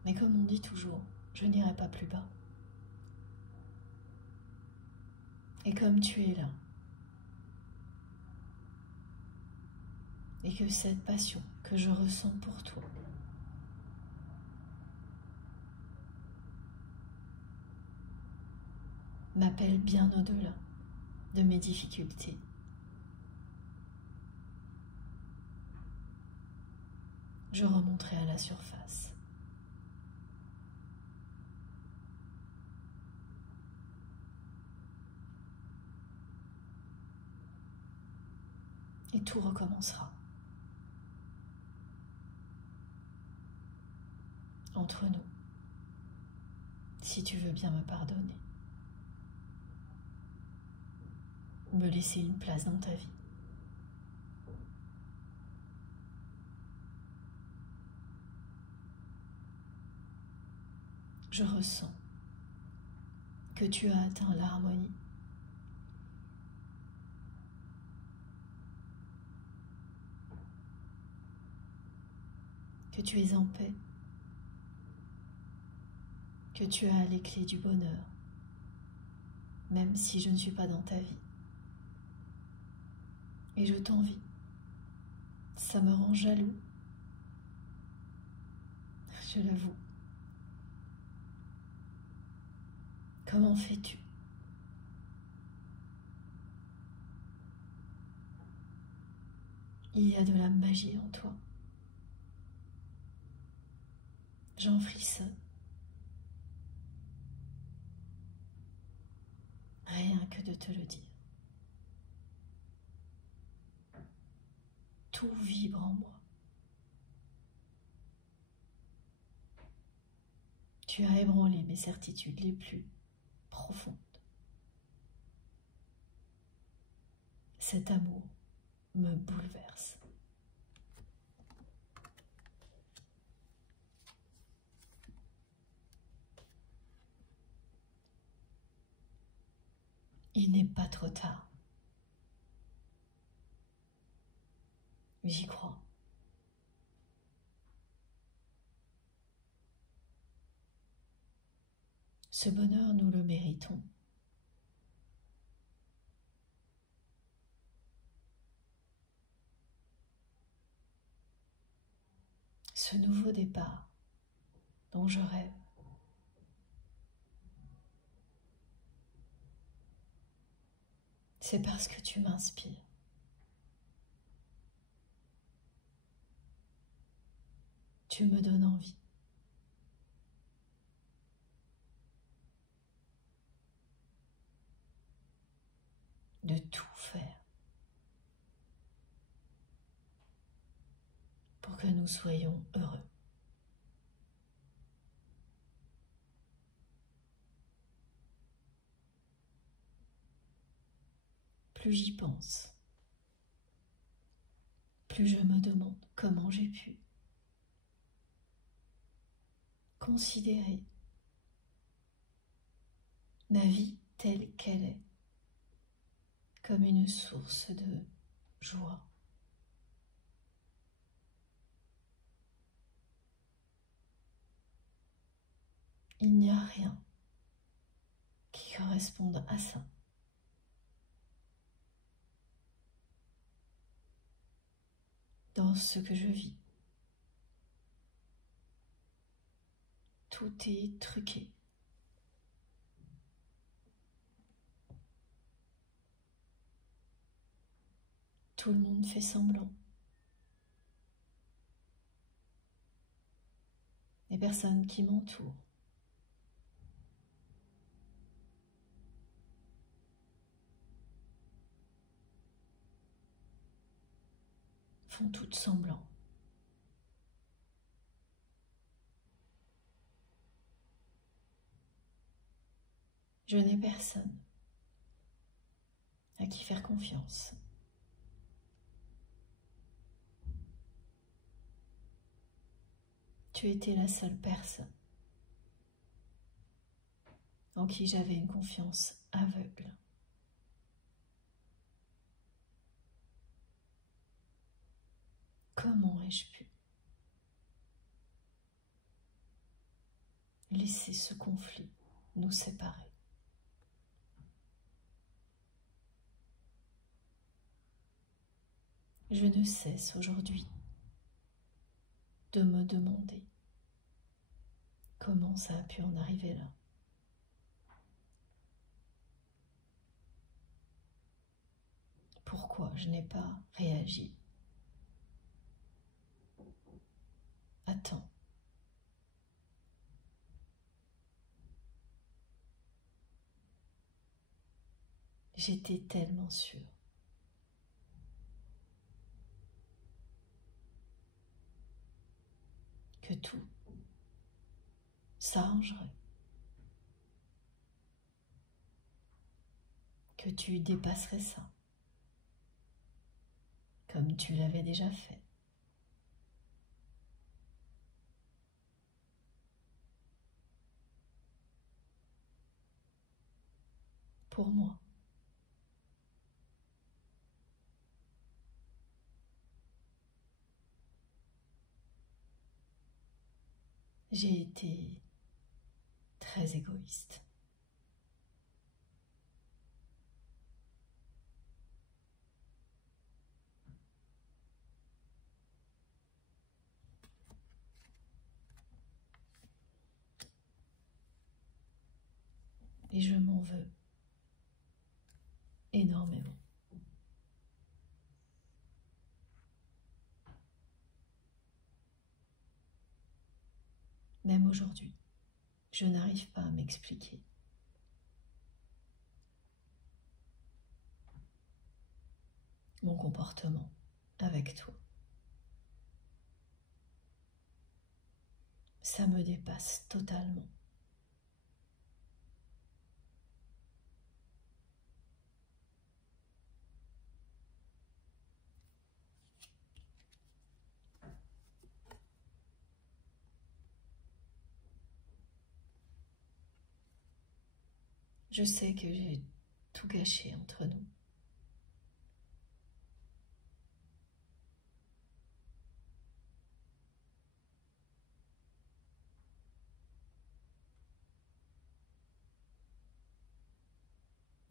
Mais comme on dit toujours, je n'irai pas plus bas. Et comme tu es là, et que cette passion que je ressens pour toi m'appelle bien au-delà de mes difficultés, je remonterai à la surface. Et tout recommencera. Entre nous, si tu veux bien me pardonner, me laisser une place dans ta vie. Je ressens que tu as atteint l'harmonie. Que tu es en paix. Que tu as les clés du bonheur, même si je ne suis pas dans ta vie. Et je t'envie. Ça me rend jaloux. Je l'avoue. Comment fais-tu? Il y a de la magie en toi. J'en frissonne. Rien que de te le dire. Tout vibre en moi. Tu as ébranlé mes certitudes les plus profondes. Cet amour me bouleverse. Il n'est pas trop tard. J'y crois. Ce bonheur, nous le méritons. Ce nouveau départ dont je rêve. C'est parce que tu m'inspires. Tu me donnes envie. De tout faire pour que nous soyons heureux. Plus j'y pense, plus je me demande comment j'ai pu considérer ma vie telle qu'elle est comme une source de joie. Il n'y a rien qui corresponde à ça. dans ce que je vis. Tout est truqué. Tout le monde fait semblant. Les personnes qui m'entourent font toutes semblant. Je n'ai personne à qui faire confiance. Tu étais la seule personne en qui j'avais une confiance aveugle. Comment ai-je pu laisser ce conflit nous séparer? Je ne cesse aujourd'hui de me demander comment ça a pu en arriver là. Pourquoi je n'ai pas réagi à temps? J'étais tellement sûre que tout s'arrangerait, que tu dépasserais ça, comme tu l'avais déjà fait. Pour moi, j'ai été très égoïste. Et je m'en veux énormément. Même aujourd'hui, je n'arrive pas à m'expliquer. Mon comportement avec toi. Ça me dépasse totalement. Je sais que j'ai tout gâché entre nous.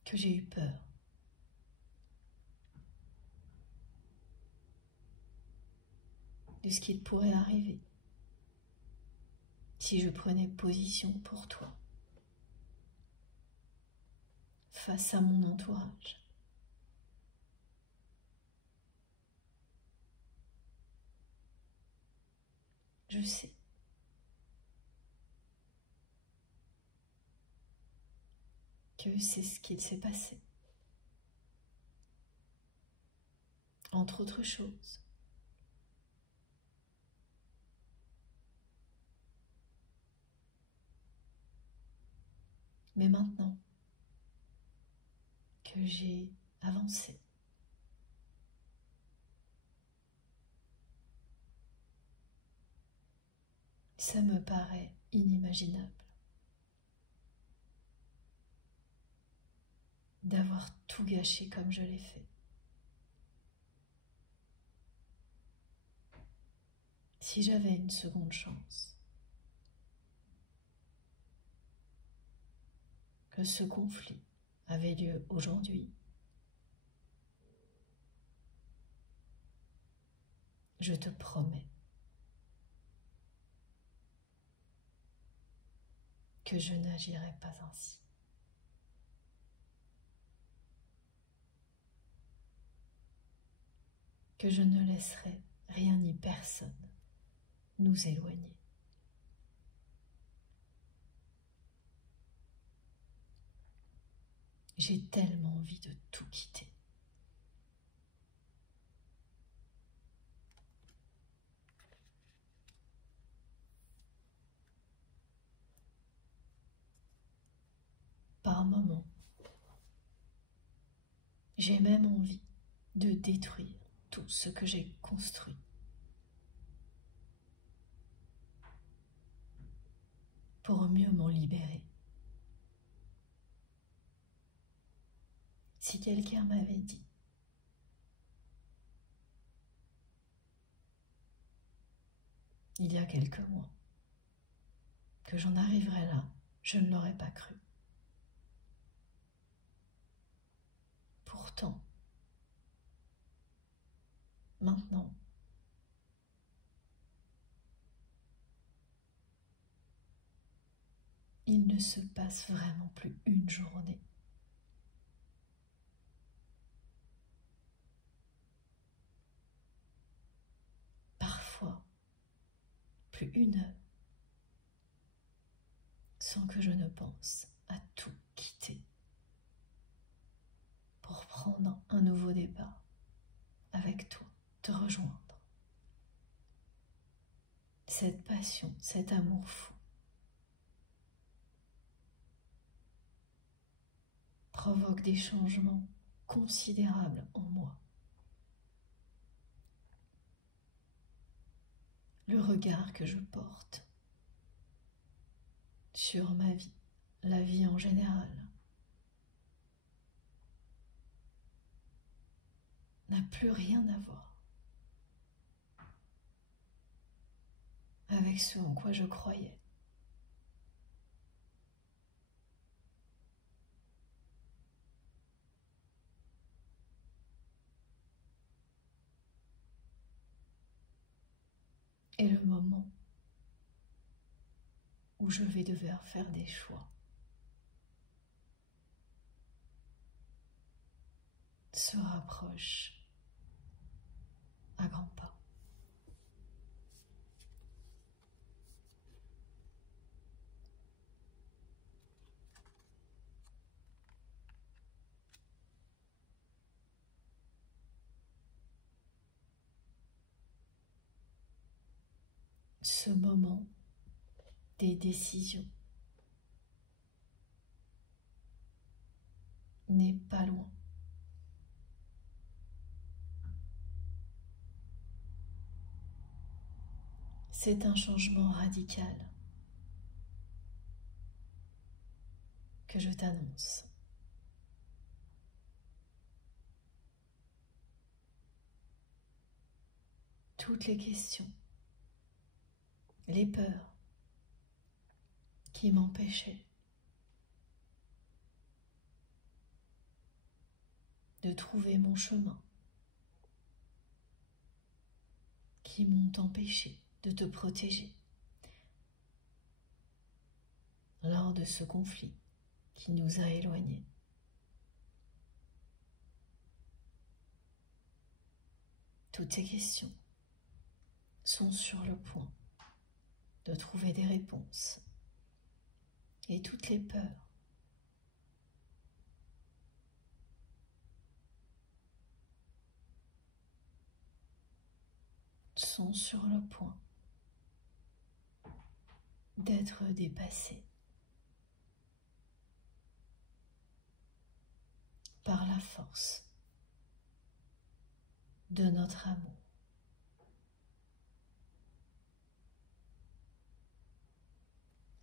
Que j'ai eu peur. De ce qu'il pourrait arriver si je prenais position pour toi face à mon entourage. Je sais que c'est ce qu'il s'est passé. Entre autres choses. Mais maintenant que j'ai avancé, ça me paraît inimaginable d'avoir tout gâché comme je l'ai fait. Si j'avais une seconde chance, que ce conflit avait lieu aujourd'hui, je te promets que je n'agirai pas ainsi. Que je ne laisserai rien ni personne nous éloigner. J'ai tellement envie de tout quitter. Par moments, j'ai même envie de détruire tout ce que j'ai construit. Pour mieux m'en libérer. Si quelqu'un m'avait dit il y a quelques mois que j'en arriverais là, je ne l'aurais pas cru. Pourtant, maintenant, il ne se passe vraiment plus une journée parfois plus une heure sans que je ne pense à tout quitter pour prendre un nouveau départ avec toi, te rejoindre. Cette passion, cet amour fou provoque des changements considérables en moi. Le regard que je porte sur ma vie, la vie en général, n'a plus rien à voir avec ce en quoi je croyais. Et le moment où je vais devoir faire des choix se rapproche à grands pas. Ce moment des décisions n'est pas loin. C'est un changement radical que je t'annonce. Toutes les questions, les peurs qui m'empêchaient de trouver mon chemin, qui m'ont empêché de te protéger lors de ce conflit qui nous a éloignés. Toutes ces questions sont sur le point de trouver des réponses. Et toutes les peurs sont sur le point d'être dépassées par la force de notre amour.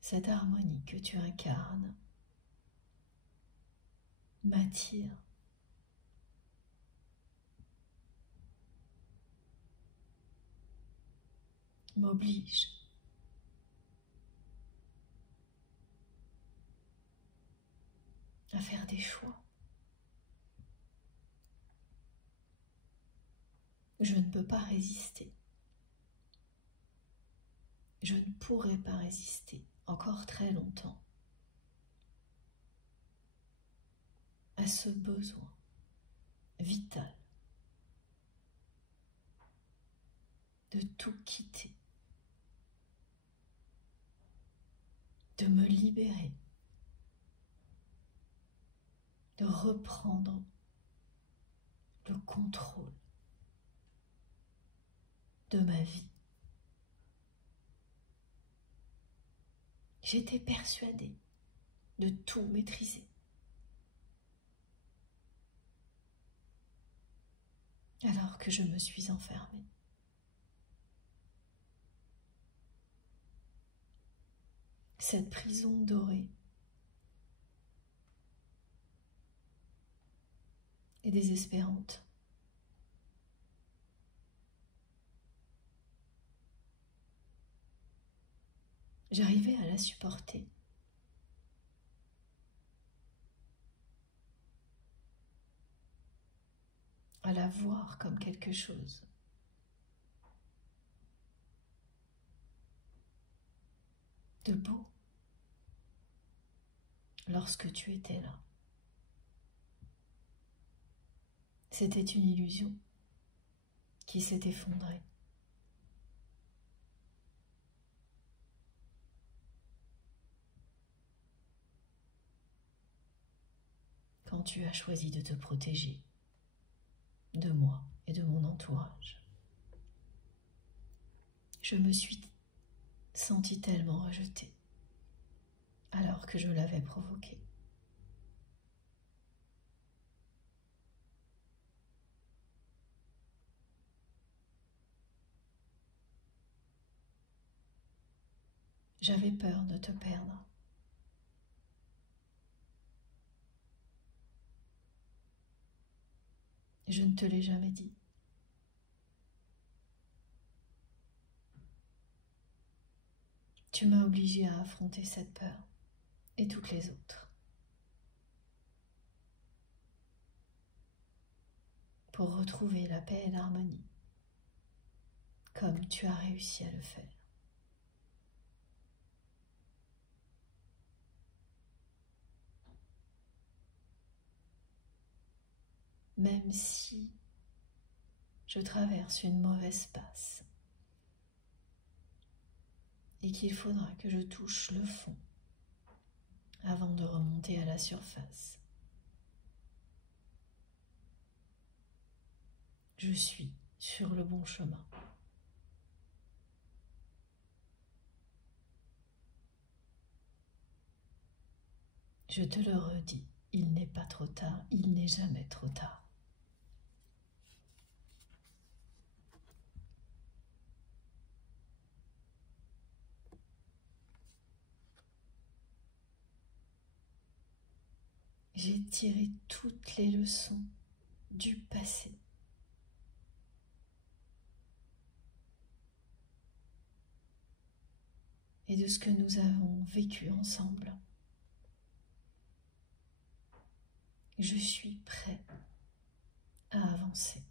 Cette harmonie que tu incarnes m'attire, m'oblige à faire des choix. Je ne peux pas résister Je ne pourrai pas résister encore très longtemps à ce besoin vital de tout quitter, de me libérer, de reprendre le contrôle de ma vie. J'étais persuadée de tout maîtriser. Alors que je me suis enfermée. Cette prison dorée et désespérante. J'arrivais à la supporter. À la voir comme quelque chose de beau lorsque tu étais là. C'était une illusion qui s'est effondrée. Quand tu as choisi de te protéger de moi et de mon entourage, je me suis sentie tellement rejetée alors que je l'avais provoqué. J'avais peur de te perdre. Je ne te l'ai jamais dit. Tu m'as obligée à affronter cette peur et toutes les autres pour retrouver la paix et l'harmonie, comme tu as réussi à le faire. Même si je traverse une mauvaise passe et qu'il faudra que je touche le fond avant de remonter à la surface, je suis sur le bon chemin. Je te le redis, il n'est pas trop tard, il n'est jamais trop tard. J'ai tiré toutes les leçons du passé. Et de ce que nous avons vécu ensemble. Je suis prêt à avancer.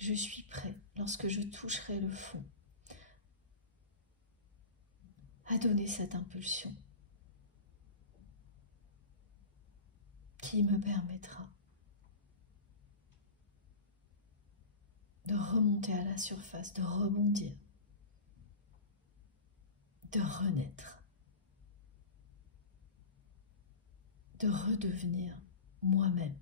Je suis prêt, lorsque je toucherai le fond, à donner cette impulsion qui me permettra de remonter à la surface, de rebondir, de renaître, de redevenir moi-même.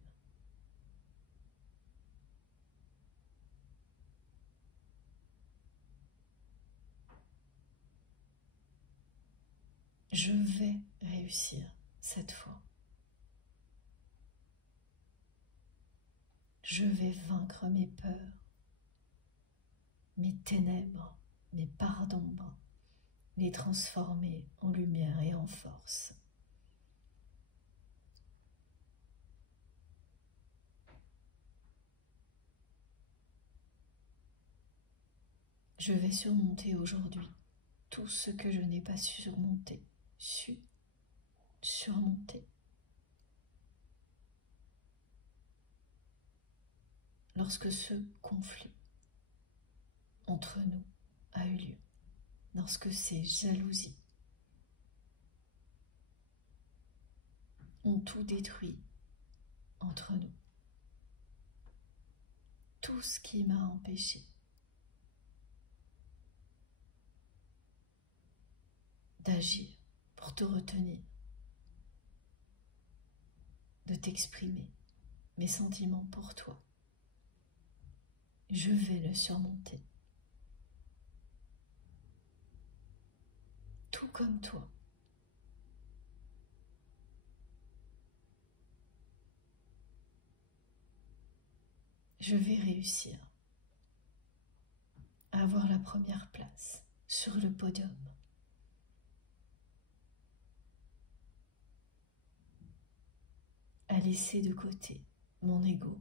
Je vais réussir cette fois. Je vais vaincre mes peurs, mes ténèbres, mes parts d'ombre, les transformer en lumière et en force. Je vais surmonter aujourd'hui tout ce que je n'ai pas su surmonter. Lorsque ce conflit entre nous a eu lieu, lorsque ces jalousies ont tout détruit entre nous, tout ce qui m'a empêché d'agir pour te retenir, de t'exprimer mes sentiments pour toi. Je vais le surmonter. Tout comme toi. Je vais réussir à avoir la première place sur le podium. À laisser de côté mon ego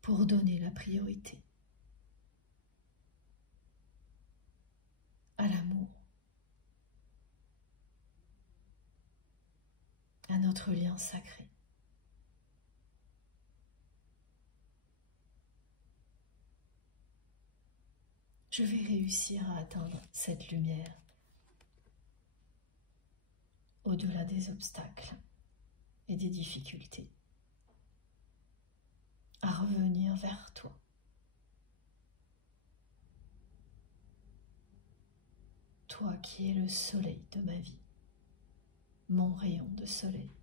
pour donner la priorité à l'amour, à notre lien sacré. Je vais réussir à atteindre cette lumière au-delà des obstacles et des difficultés, à revenir vers toi. Toi qui es le soleil de ma vie, mon rayon de soleil.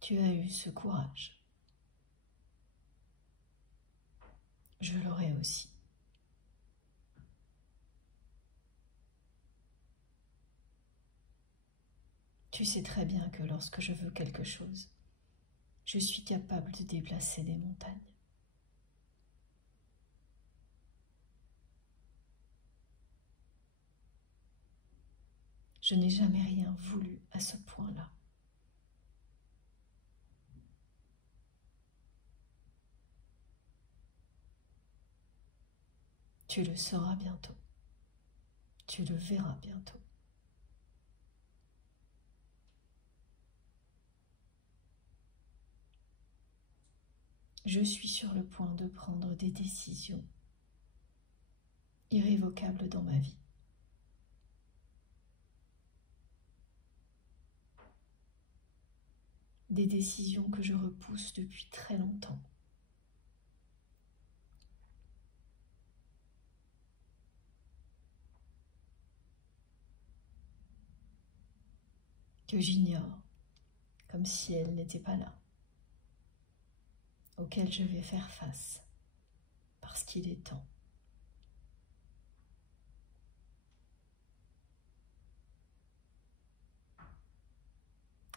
Tu as eu ce courage. Je l'aurai aussi. Tu sais très bien que lorsque je veux quelque chose, je suis capable de déplacer des montagnes. Je n'ai jamais rien voulu à ce point-là. Tu le sauras bientôt. Tu le verras bientôt. Je suis sur le point de prendre des décisions irrévocables dans ma vie. Des décisions que je repousse depuis très longtemps. Que j'ignore, comme si elles n'étaient pas là, auxquelles je vais faire face, parce qu'il est temps.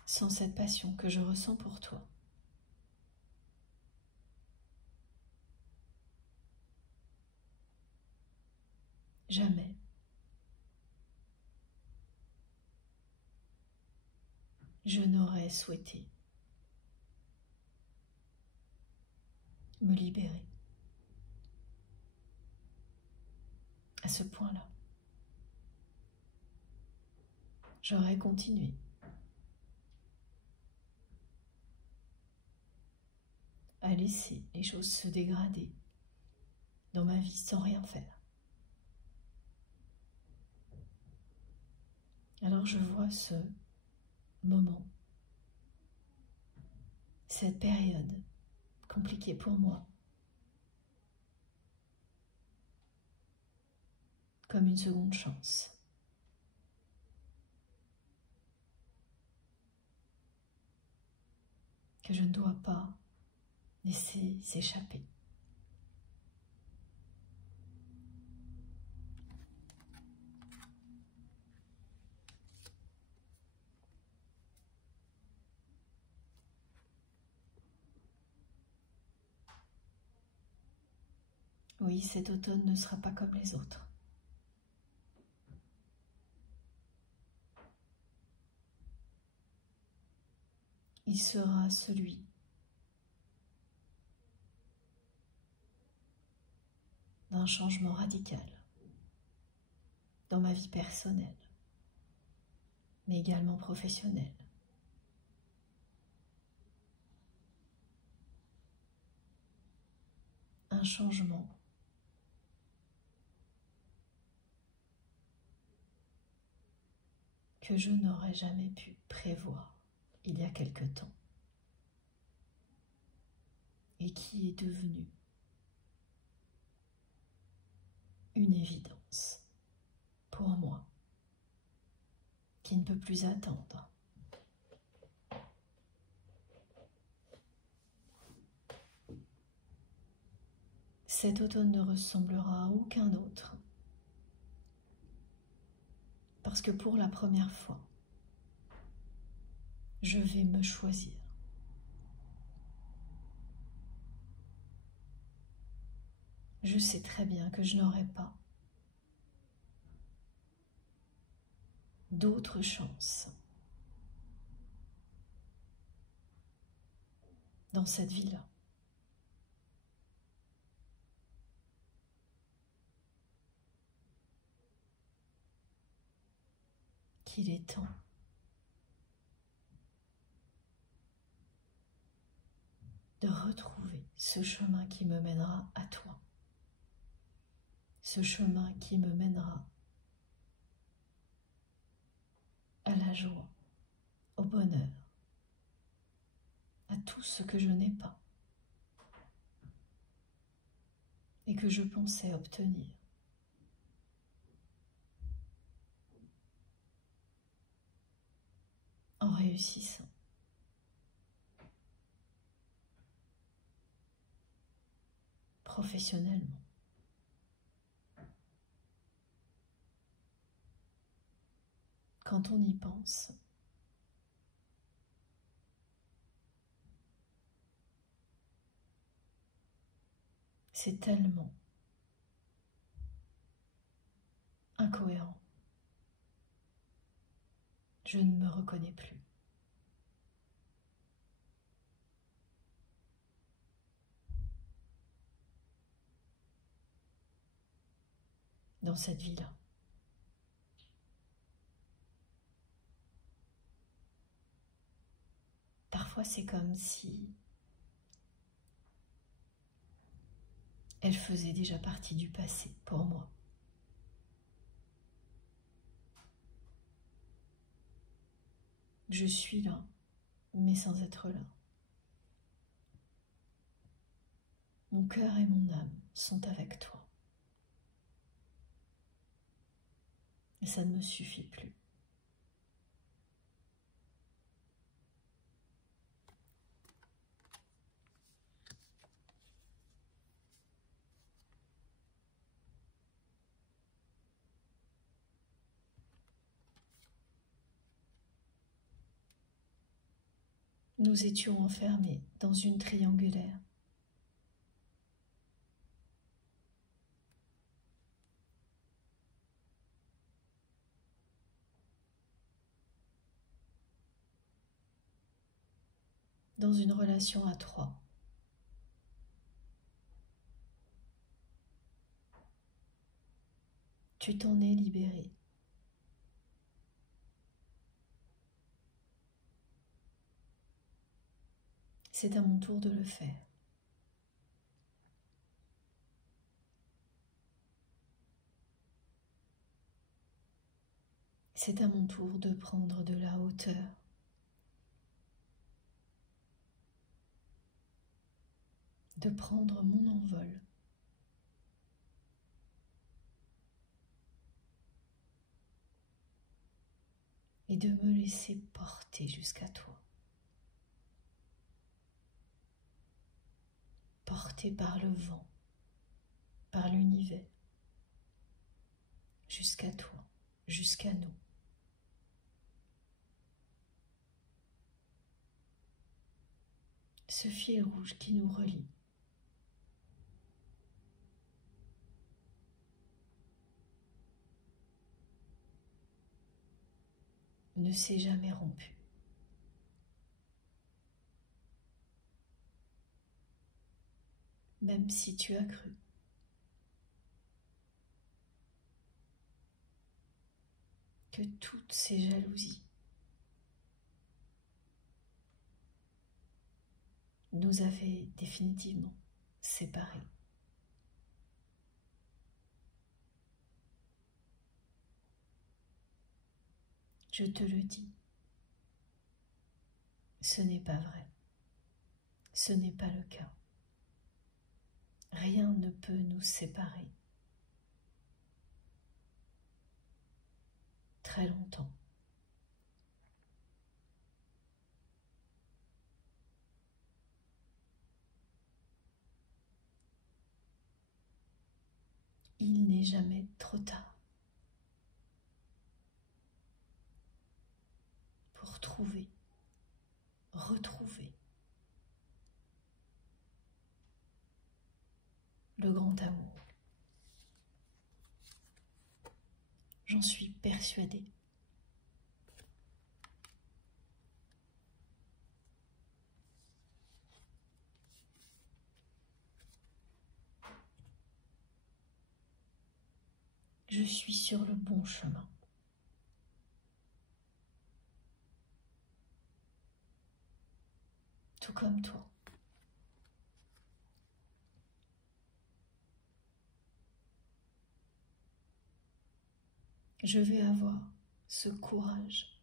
Sans cette passion que je ressens pour toi, jamais je n'aurais souhaité me libérer à ce point-là. J'aurais continué à laisser les choses se dégrader dans ma vie sans rien faire. Alors je vois ce moment, cette période compliquée pour moi, comme une seconde chance. Que je ne dois pas laisser s'échapper. Oui, cet automne ne sera pas comme les autres. Il sera celui d'un changement radical dans ma vie personnelle, mais également professionnelle. Un changement que je n'aurais jamais pu prévoir il y a quelque temps et qui est devenu une évidence pour moi, qui ne peut plus attendre. Cet automne ne ressemblera à aucun autre, parce que pour la première fois, je vais me choisir. Je sais très bien que je n'aurai pas d'autre chance dans cette vie-là. Qu'il est temps de retrouver ce chemin qui me mènera à toi, ce chemin qui me mènera à la joie, au bonheur, à tout ce que je n'ai pas et que je pensais obtenir. En réussissant. Professionnellement. Quand on y pense, c'est tellement incohérent. Je ne me reconnais plus. Dans cette vie-là. Parfois, c'est comme si elle faisait déjà partie du passé pour moi. Je suis là, mais sans être là. Mon cœur et mon âme sont avec toi. Et ça ne me suffit plus. Nous étions enfermés dans une triangulaire. Dans une relation à trois. Tu t'en es libéré. C'est à mon tour de le faire. C'est à mon tour de prendre de la hauteur. De prendre mon envol. Et de me laisser porter jusqu'à toi. Porté par le vent, par l'univers, jusqu'à toi, jusqu'à nous. Ce fil rouge qui nous relie. Ne s'est jamais rompu. Même si tu as cru. que toutes ces jalousies nous avaient définitivement séparés. Je te le dis, ce n'est pas vrai, ce n'est pas le cas. Rien ne peut nous séparer très longtemps. Il n'est jamais trop tard pour trouver, retrouver le grand amour. J'en suis persuadée. Je suis sur le bon chemin. Tout comme toi. Je vais avoir ce courage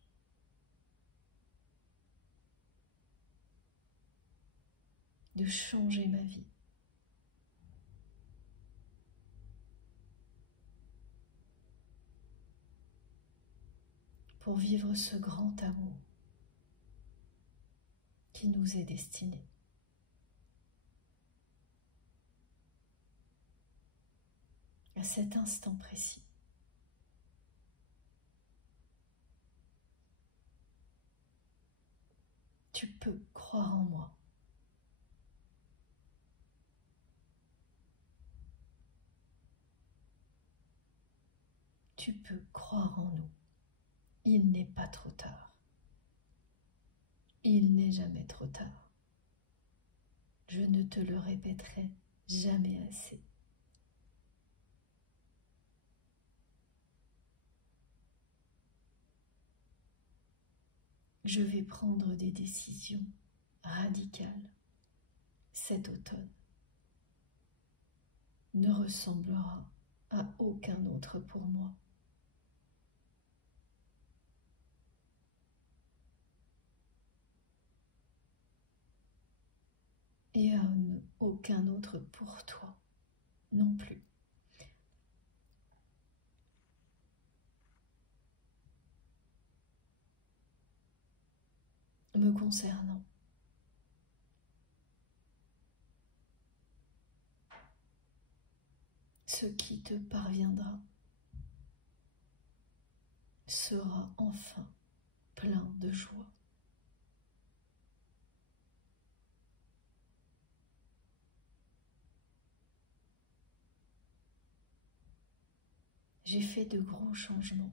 de changer ma vie. Pour vivre ce grand amour qui nous est destiné. À cet instant précis. Tu peux croire en moi. Tu peux croire en nous. Il n'est pas trop tard. Il n'est jamais trop tard. Je ne te le répéterai jamais assez. Je vais prendre des décisions radicales cet automne. Ne ressemblera à aucun autre pour moi. Et à aucun autre pour toi non plus. Me concernant, ce qui te parviendra sera enfin plein de joie. J'ai fait de gros changements.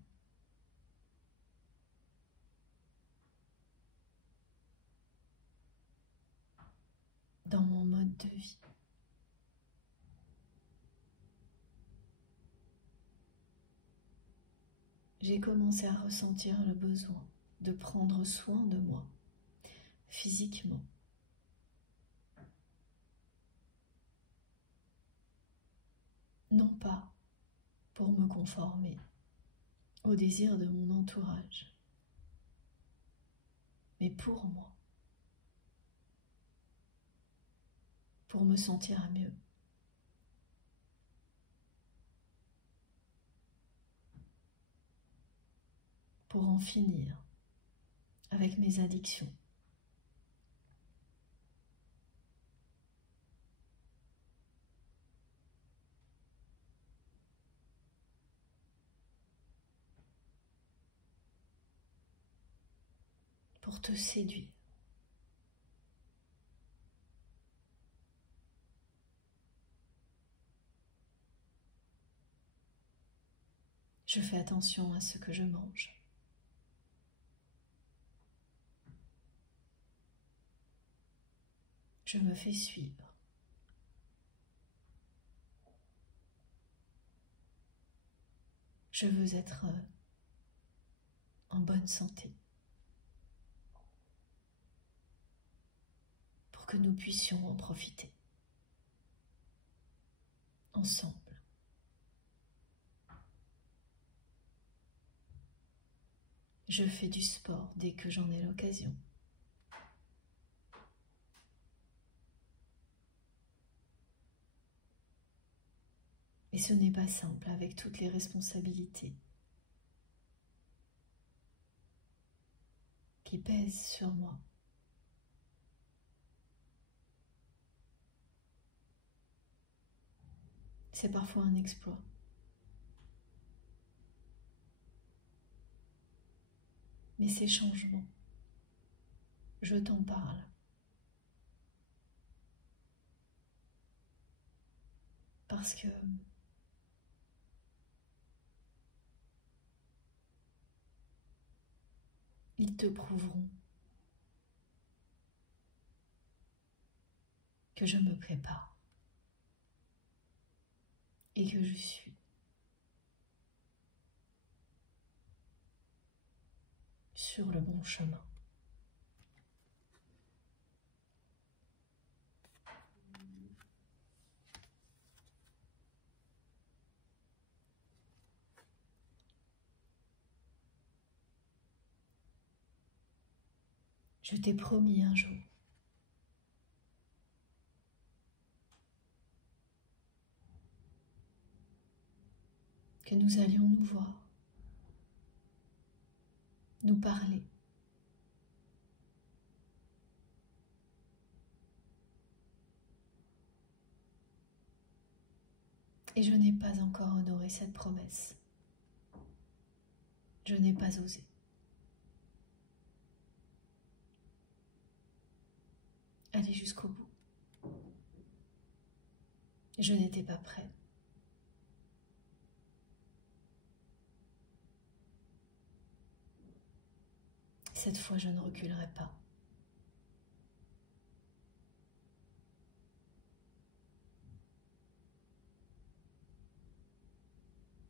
Dans mon mode de vie. J'ai commencé à ressentir le besoin de prendre soin de moi, physiquement. Non pas pour me conformer au désir de mon entourage, mais pour moi, pour me sentir mieux. Pour en finir avec mes addictions. Pour te séduire. Je fais attention à ce que je mange. Je me fais suivre. Je veux être en bonne santé, pour que nous puissions en profiter ensemble. Je fais du sport dès que j'en ai l'occasion. Et ce n'est pas simple avec toutes les responsabilités qui pèsent sur moi. C'est parfois un exploit. Mais ces changements, je t'en parle. Parce que ils te prouveront que je me prépare et que je suis sur le bon chemin. Je t'ai promis un jour que nous allions nous voir, nous parler, et je n'ai pas encore honoré cette promesse. Je n'ai pas osé. Aller jusqu'au bout. Je n'étais pas prête. Cette fois, je ne reculerai pas.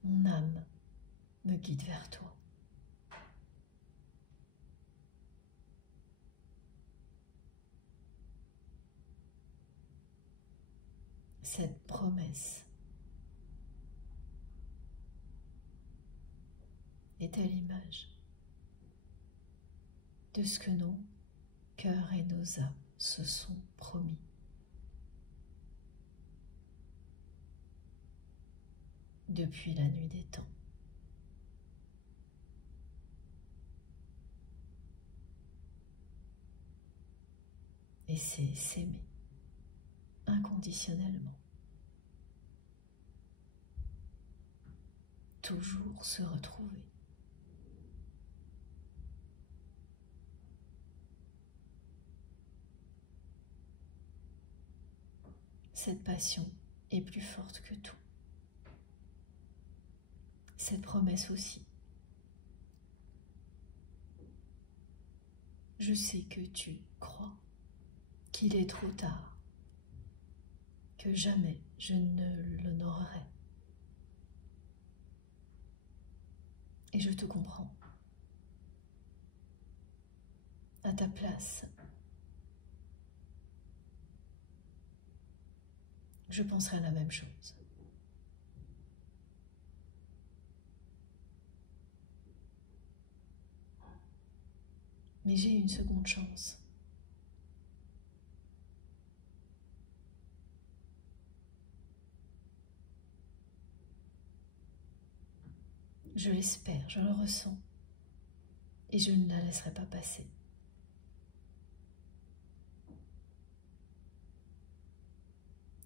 Mon âme me guide vers toi. Cette promesse est à l'image de ce que nos cœurs et nos âmes se sont promis. Depuis la nuit des temps. Et c'est s'aimer inconditionnellement. Toujours se retrouver. Cette passion est plus forte que tout. Cette promesse aussi. Je sais que tu crois qu'il est trop tard, que jamais je ne l'honorerai. Et je te comprends. À ta place, je penserai à la même chose. Mais j'ai une seconde chance. Je l'espère, je le ressens, et je ne la laisserai pas passer.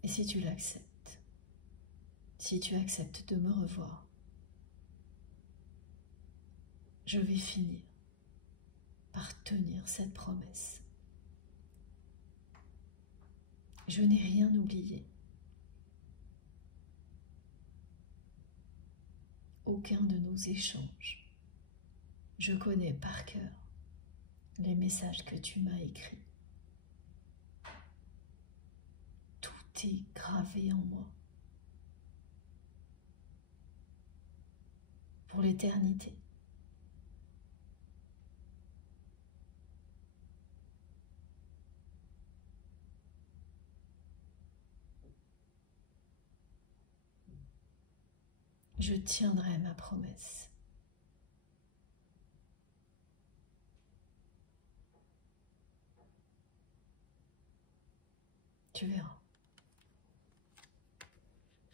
Et si tu l'acceptes, si tu acceptes de me revoir, je vais finir par tenir cette promesse. Je n'ai rien oublié. Aucun de nos échanges. Je connais par cœur les messages que tu m'as écrits. Tout est gravé en moi. Pour l'éternité. je tiendrai ma promesse. Tu verras.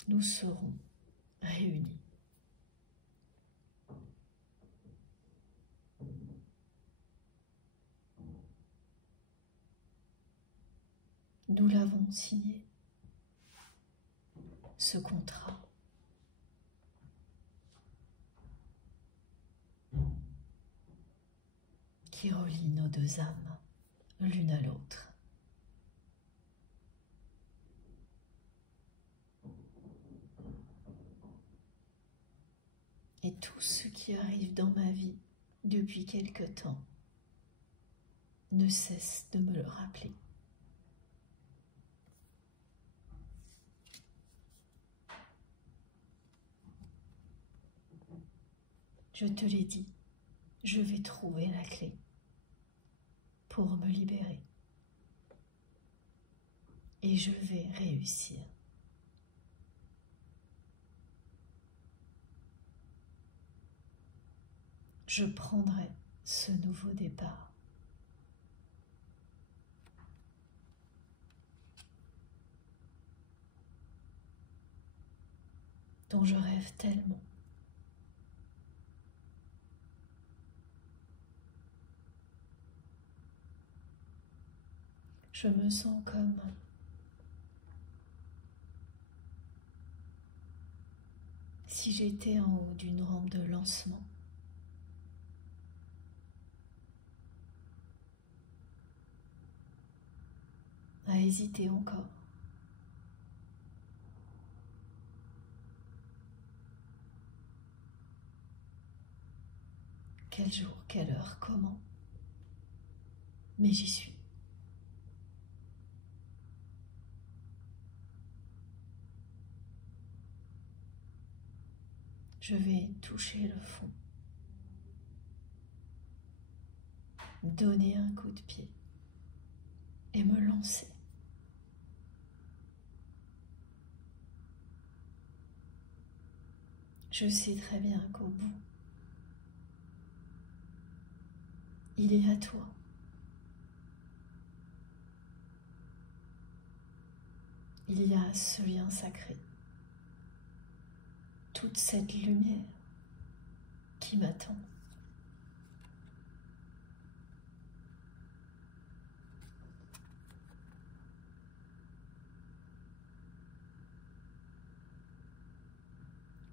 Nous serons réunis. Nous l'avons signé, ce contrat. Qui relie nos deux âmes l'une à l'autre. Et tout ce qui arrive dans ma vie depuis quelque temps ne cesse de me le rappeler. Je te l'ai dit, je vais trouver la clé pour me libérer. Et je vais réussir. Je prendrai ce nouveau départ. Dont je rêve tellement. Je me sens comme si j'étais en haut d'une rampe de lancement. À hésiter encore. Quel jour, quelle heure, comment? Mais j'y suis. Je vais toucher le fond, donner un coup de pied et me lancer. Je sais très bien qu'au bout, il est à toi. Il y a ce lien sacré, toute cette lumière qui m'attend.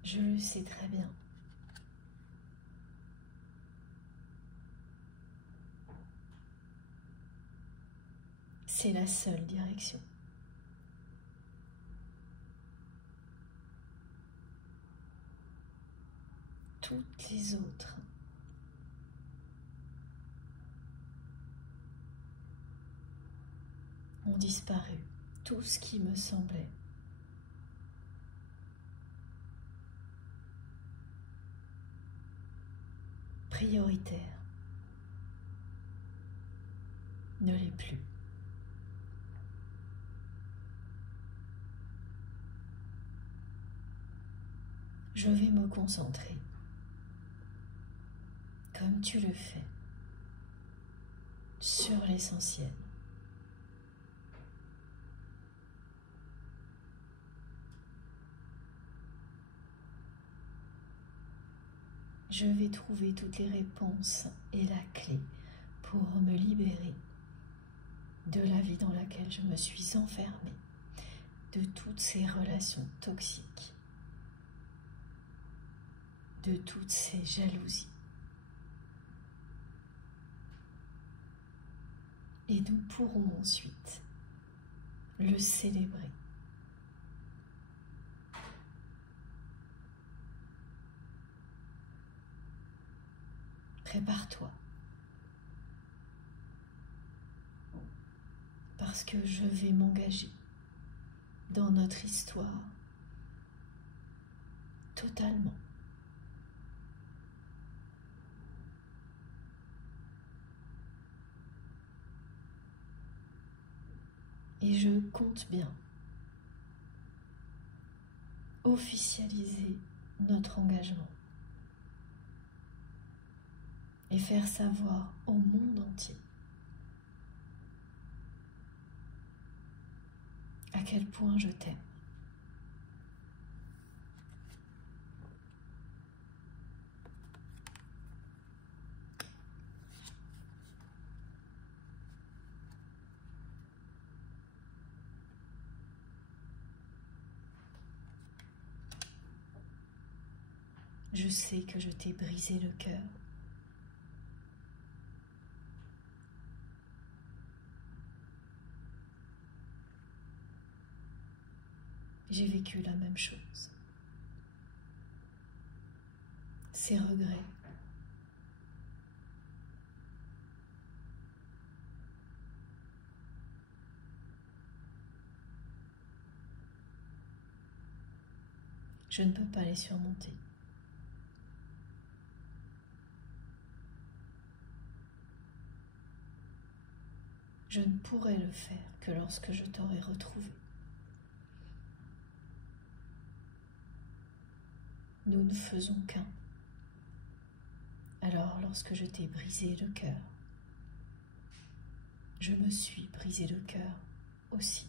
Je le sais très bien. C'est la seule direction. Toutes les autres ont disparu. Tout ce qui me semblait prioritaire ne l'est plus. Je vais me concentrer, comme tu le fais, sur l'essentiel. Je vais trouver toutes les réponses et la clé pour me libérer de la vie dans laquelle je me suis enfermée, de toutes ces relations toxiques, de toutes ces jalousies. Et nous pourrons ensuite le célébrer. Prépare-toi, parce que je vais m'engager dans notre histoire totalement. Et je compte bien officialiser notre engagement et faire savoir au monde entier à quel point je t'aime. Je sais que je t'ai brisé le cœur. J'ai vécu la même chose. Ces regrets. Je ne peux pas les surmonter. Je ne pourrai le faire que lorsque je t'aurai retrouvé. Nous ne faisons qu'un. Alors lorsque je t'ai brisé le cœur, je me suis brisé le cœur aussi.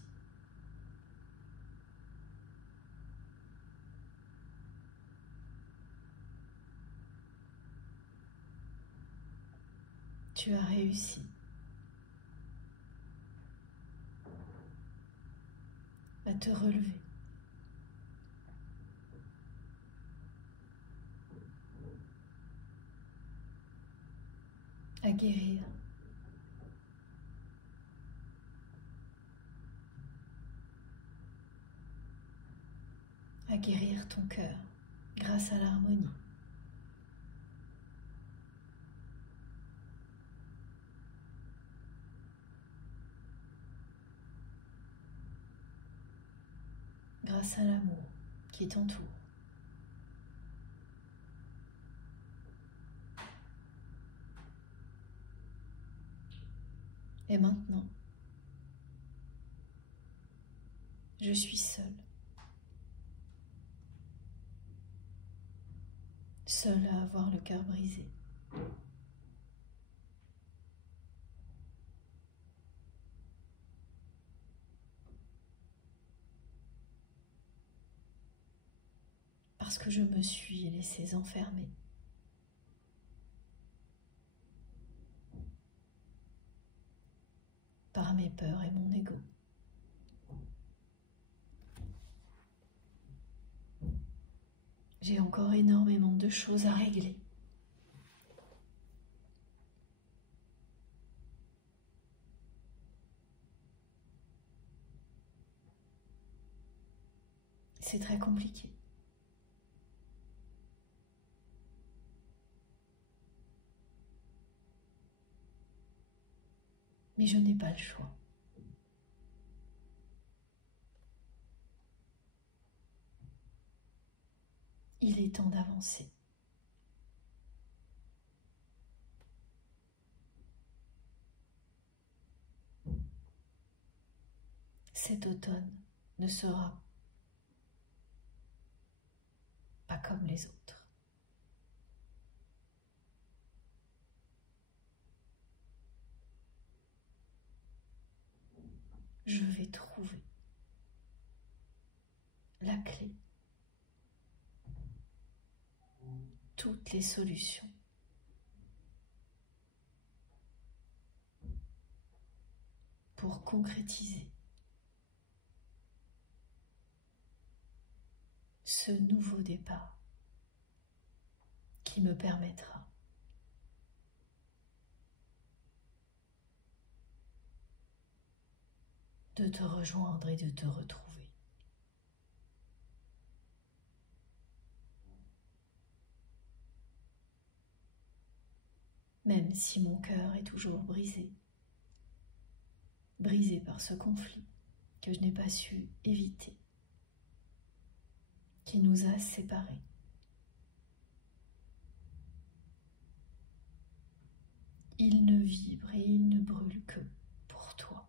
Tu as réussi. À te relever. À guérir. À guérir ton cœur grâce à l'harmonie. Grâce à l'amour qui t'entoure. Et maintenant, je suis seule. Seule à avoir le cœur brisé. Parce que je me suis laissée enfermer. Par mes peurs et mon ego. J'ai encore énormément de choses à régler. C'est très compliqué. Mais je n'ai pas le choix. Il est temps d'avancer. Cet automne ne sera pas comme les autres. Je vais trouver la clé, toutes les solutions pour concrétiser ce nouveau départ qui me permettra de te rejoindre et de te retrouver. Même si mon cœur est toujours brisé, brisé par ce conflit que je n'ai pas su éviter, qui nous a séparés. Il ne vibre et il ne brûle que pour toi.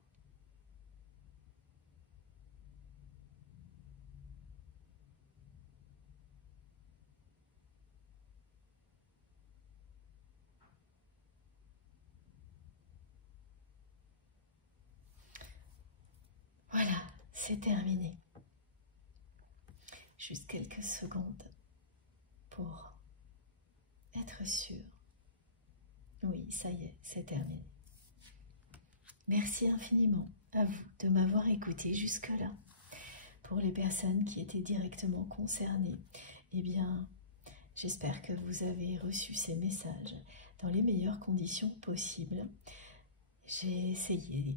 c'est terminé. Juste quelques secondes pour être sûr. Oui, ça y est, c'est terminé. Merci infiniment à vous de m'avoir écouté jusque-là. Pour les personnes qui étaient directement concernées, eh bien, j'espère que vous avez reçu ces messages dans les meilleures conditions possibles. J'ai essayé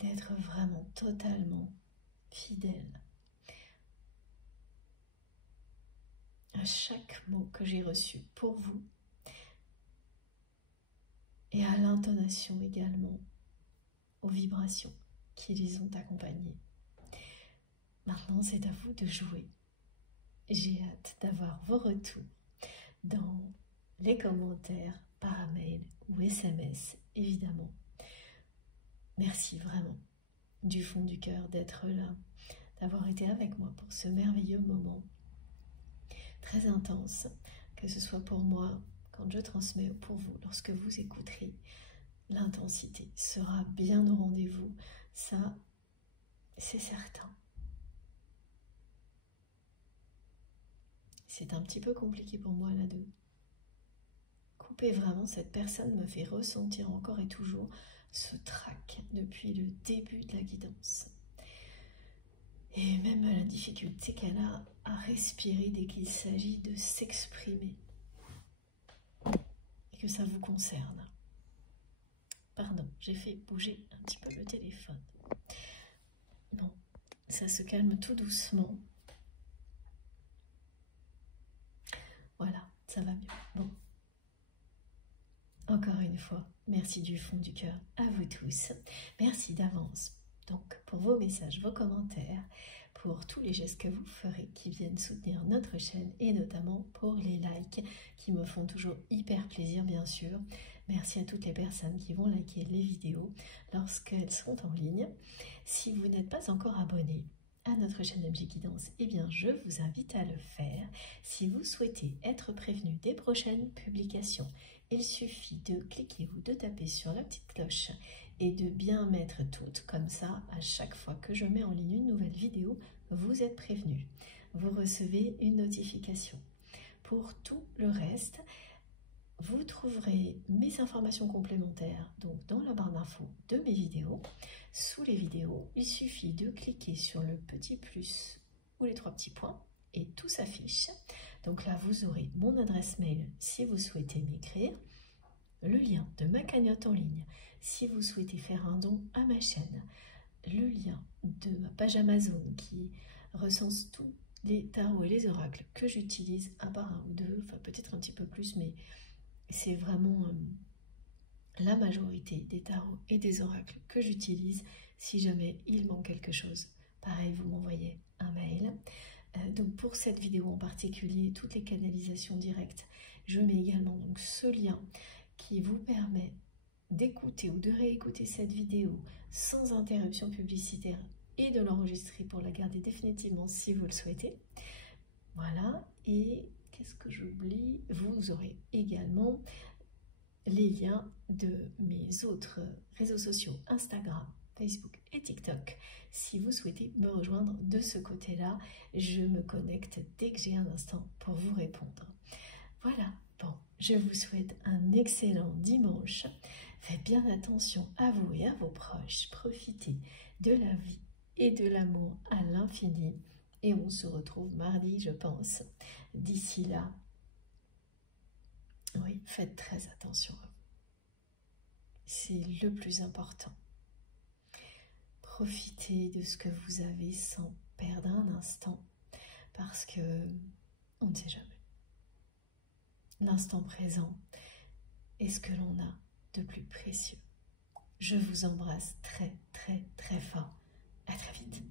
d'être vraiment totalement fidèle à chaque mot que j'ai reçu pour vous et à l'intonation également, aux vibrations qui les ont accompagnés. Maintenant, c'est à vous de jouer. J'ai hâte d'avoir vos retours dans les commentaires, par mail ou SMS, évidemment. Merci vraiment du fond du cœur d'être là, d'avoir été avec moi pour ce merveilleux moment très intense, que ce soit pour moi quand je transmets ou pour vous lorsque vous écouterez. L'intensité sera bien au rendez-vous, ça c'est certain. C'est un petit peu compliqué pour moi là de couper vraiment. Cette personne me fait ressentir encore et toujours ce trac depuis le début de la guidance. Et même la difficulté qu'elle a à respirer dès qu'il s'agit de s'exprimer. Et que ça vous concerne. Pardon, j'ai fait bouger un petit peu le téléphone. Bon, ça se calme tout doucement. Voilà, ça va mieux. Bon. Encore une fois, merci du fond du cœur à vous tous. Merci d'avance donc pour vos messages, vos commentaires, pour tous les gestes que vous ferez qui viennent soutenir notre chaîne et notamment pour les likes qui me font toujours hyper plaisir bien sûr. Merci à toutes les personnes qui vont liker les vidéos lorsqu'elles seront en ligne. Si vous n'êtes pas encore abonné à notre chaîne MJ Guidance, eh bien je vous invite à le faire. Si vous souhaitez être prévenu des prochaines publications, il suffit de cliquer ou de taper sur la petite cloche et de bien mettre toutes, comme ça à chaque fois que je mets en ligne une nouvelle vidéo, vous êtes prévenu. Vous recevez une notification. Pour tout le reste, vous trouverez mes informations complémentaires donc dans la barre d'infos de mes vidéos. Sous les vidéos, il suffit de cliquer sur le petit plus ou les 3 petits points et tout s'affiche. Donc là, vous aurez mon adresse mail si vous souhaitez m'écrire, le lien de ma cagnotte en ligne si vous souhaitez faire un don à ma chaîne, le lien de ma page Amazon qui recense tous les tarots et les oracles que j'utilise à part un ou deux, enfin peut-être un petit peu plus, mais c'est vraiment la majorité des tarots et des oracles que j'utilise. Si jamais il manque quelque chose, pareil, vous m'envoyez un mail. Donc pour cette vidéo en particulier, toutes les canalisations directes, je mets également donc ce lien qui vous permet d'écouter ou de réécouter cette vidéo sans interruption publicitaire et de l'enregistrer pour la garder définitivement si vous le souhaitez. Voilà, et qu'est-ce que j'oublie? Vous aurez également les liens de mes autres réseaux sociaux, Instagram, Facebook et TikTok. Si vous souhaitez me rejoindre de ce côté-là, je me connecte dès que j'ai un instant pour vous répondre. Voilà, bon, je vous souhaite un excellent dimanche. Faites bien attention à vous et à vos proches. Profitez de la vie et de l'amour à l'infini. Et on se retrouve mardi, je pense. D'ici là, oui, faites très attention à vous. C'est le plus important. Profitez de ce que vous avez sans perdre un instant, parce que on ne sait jamais. L'instant présent est ce que l'on a de plus précieux. Je vous embrasse très très très fort. À très vite.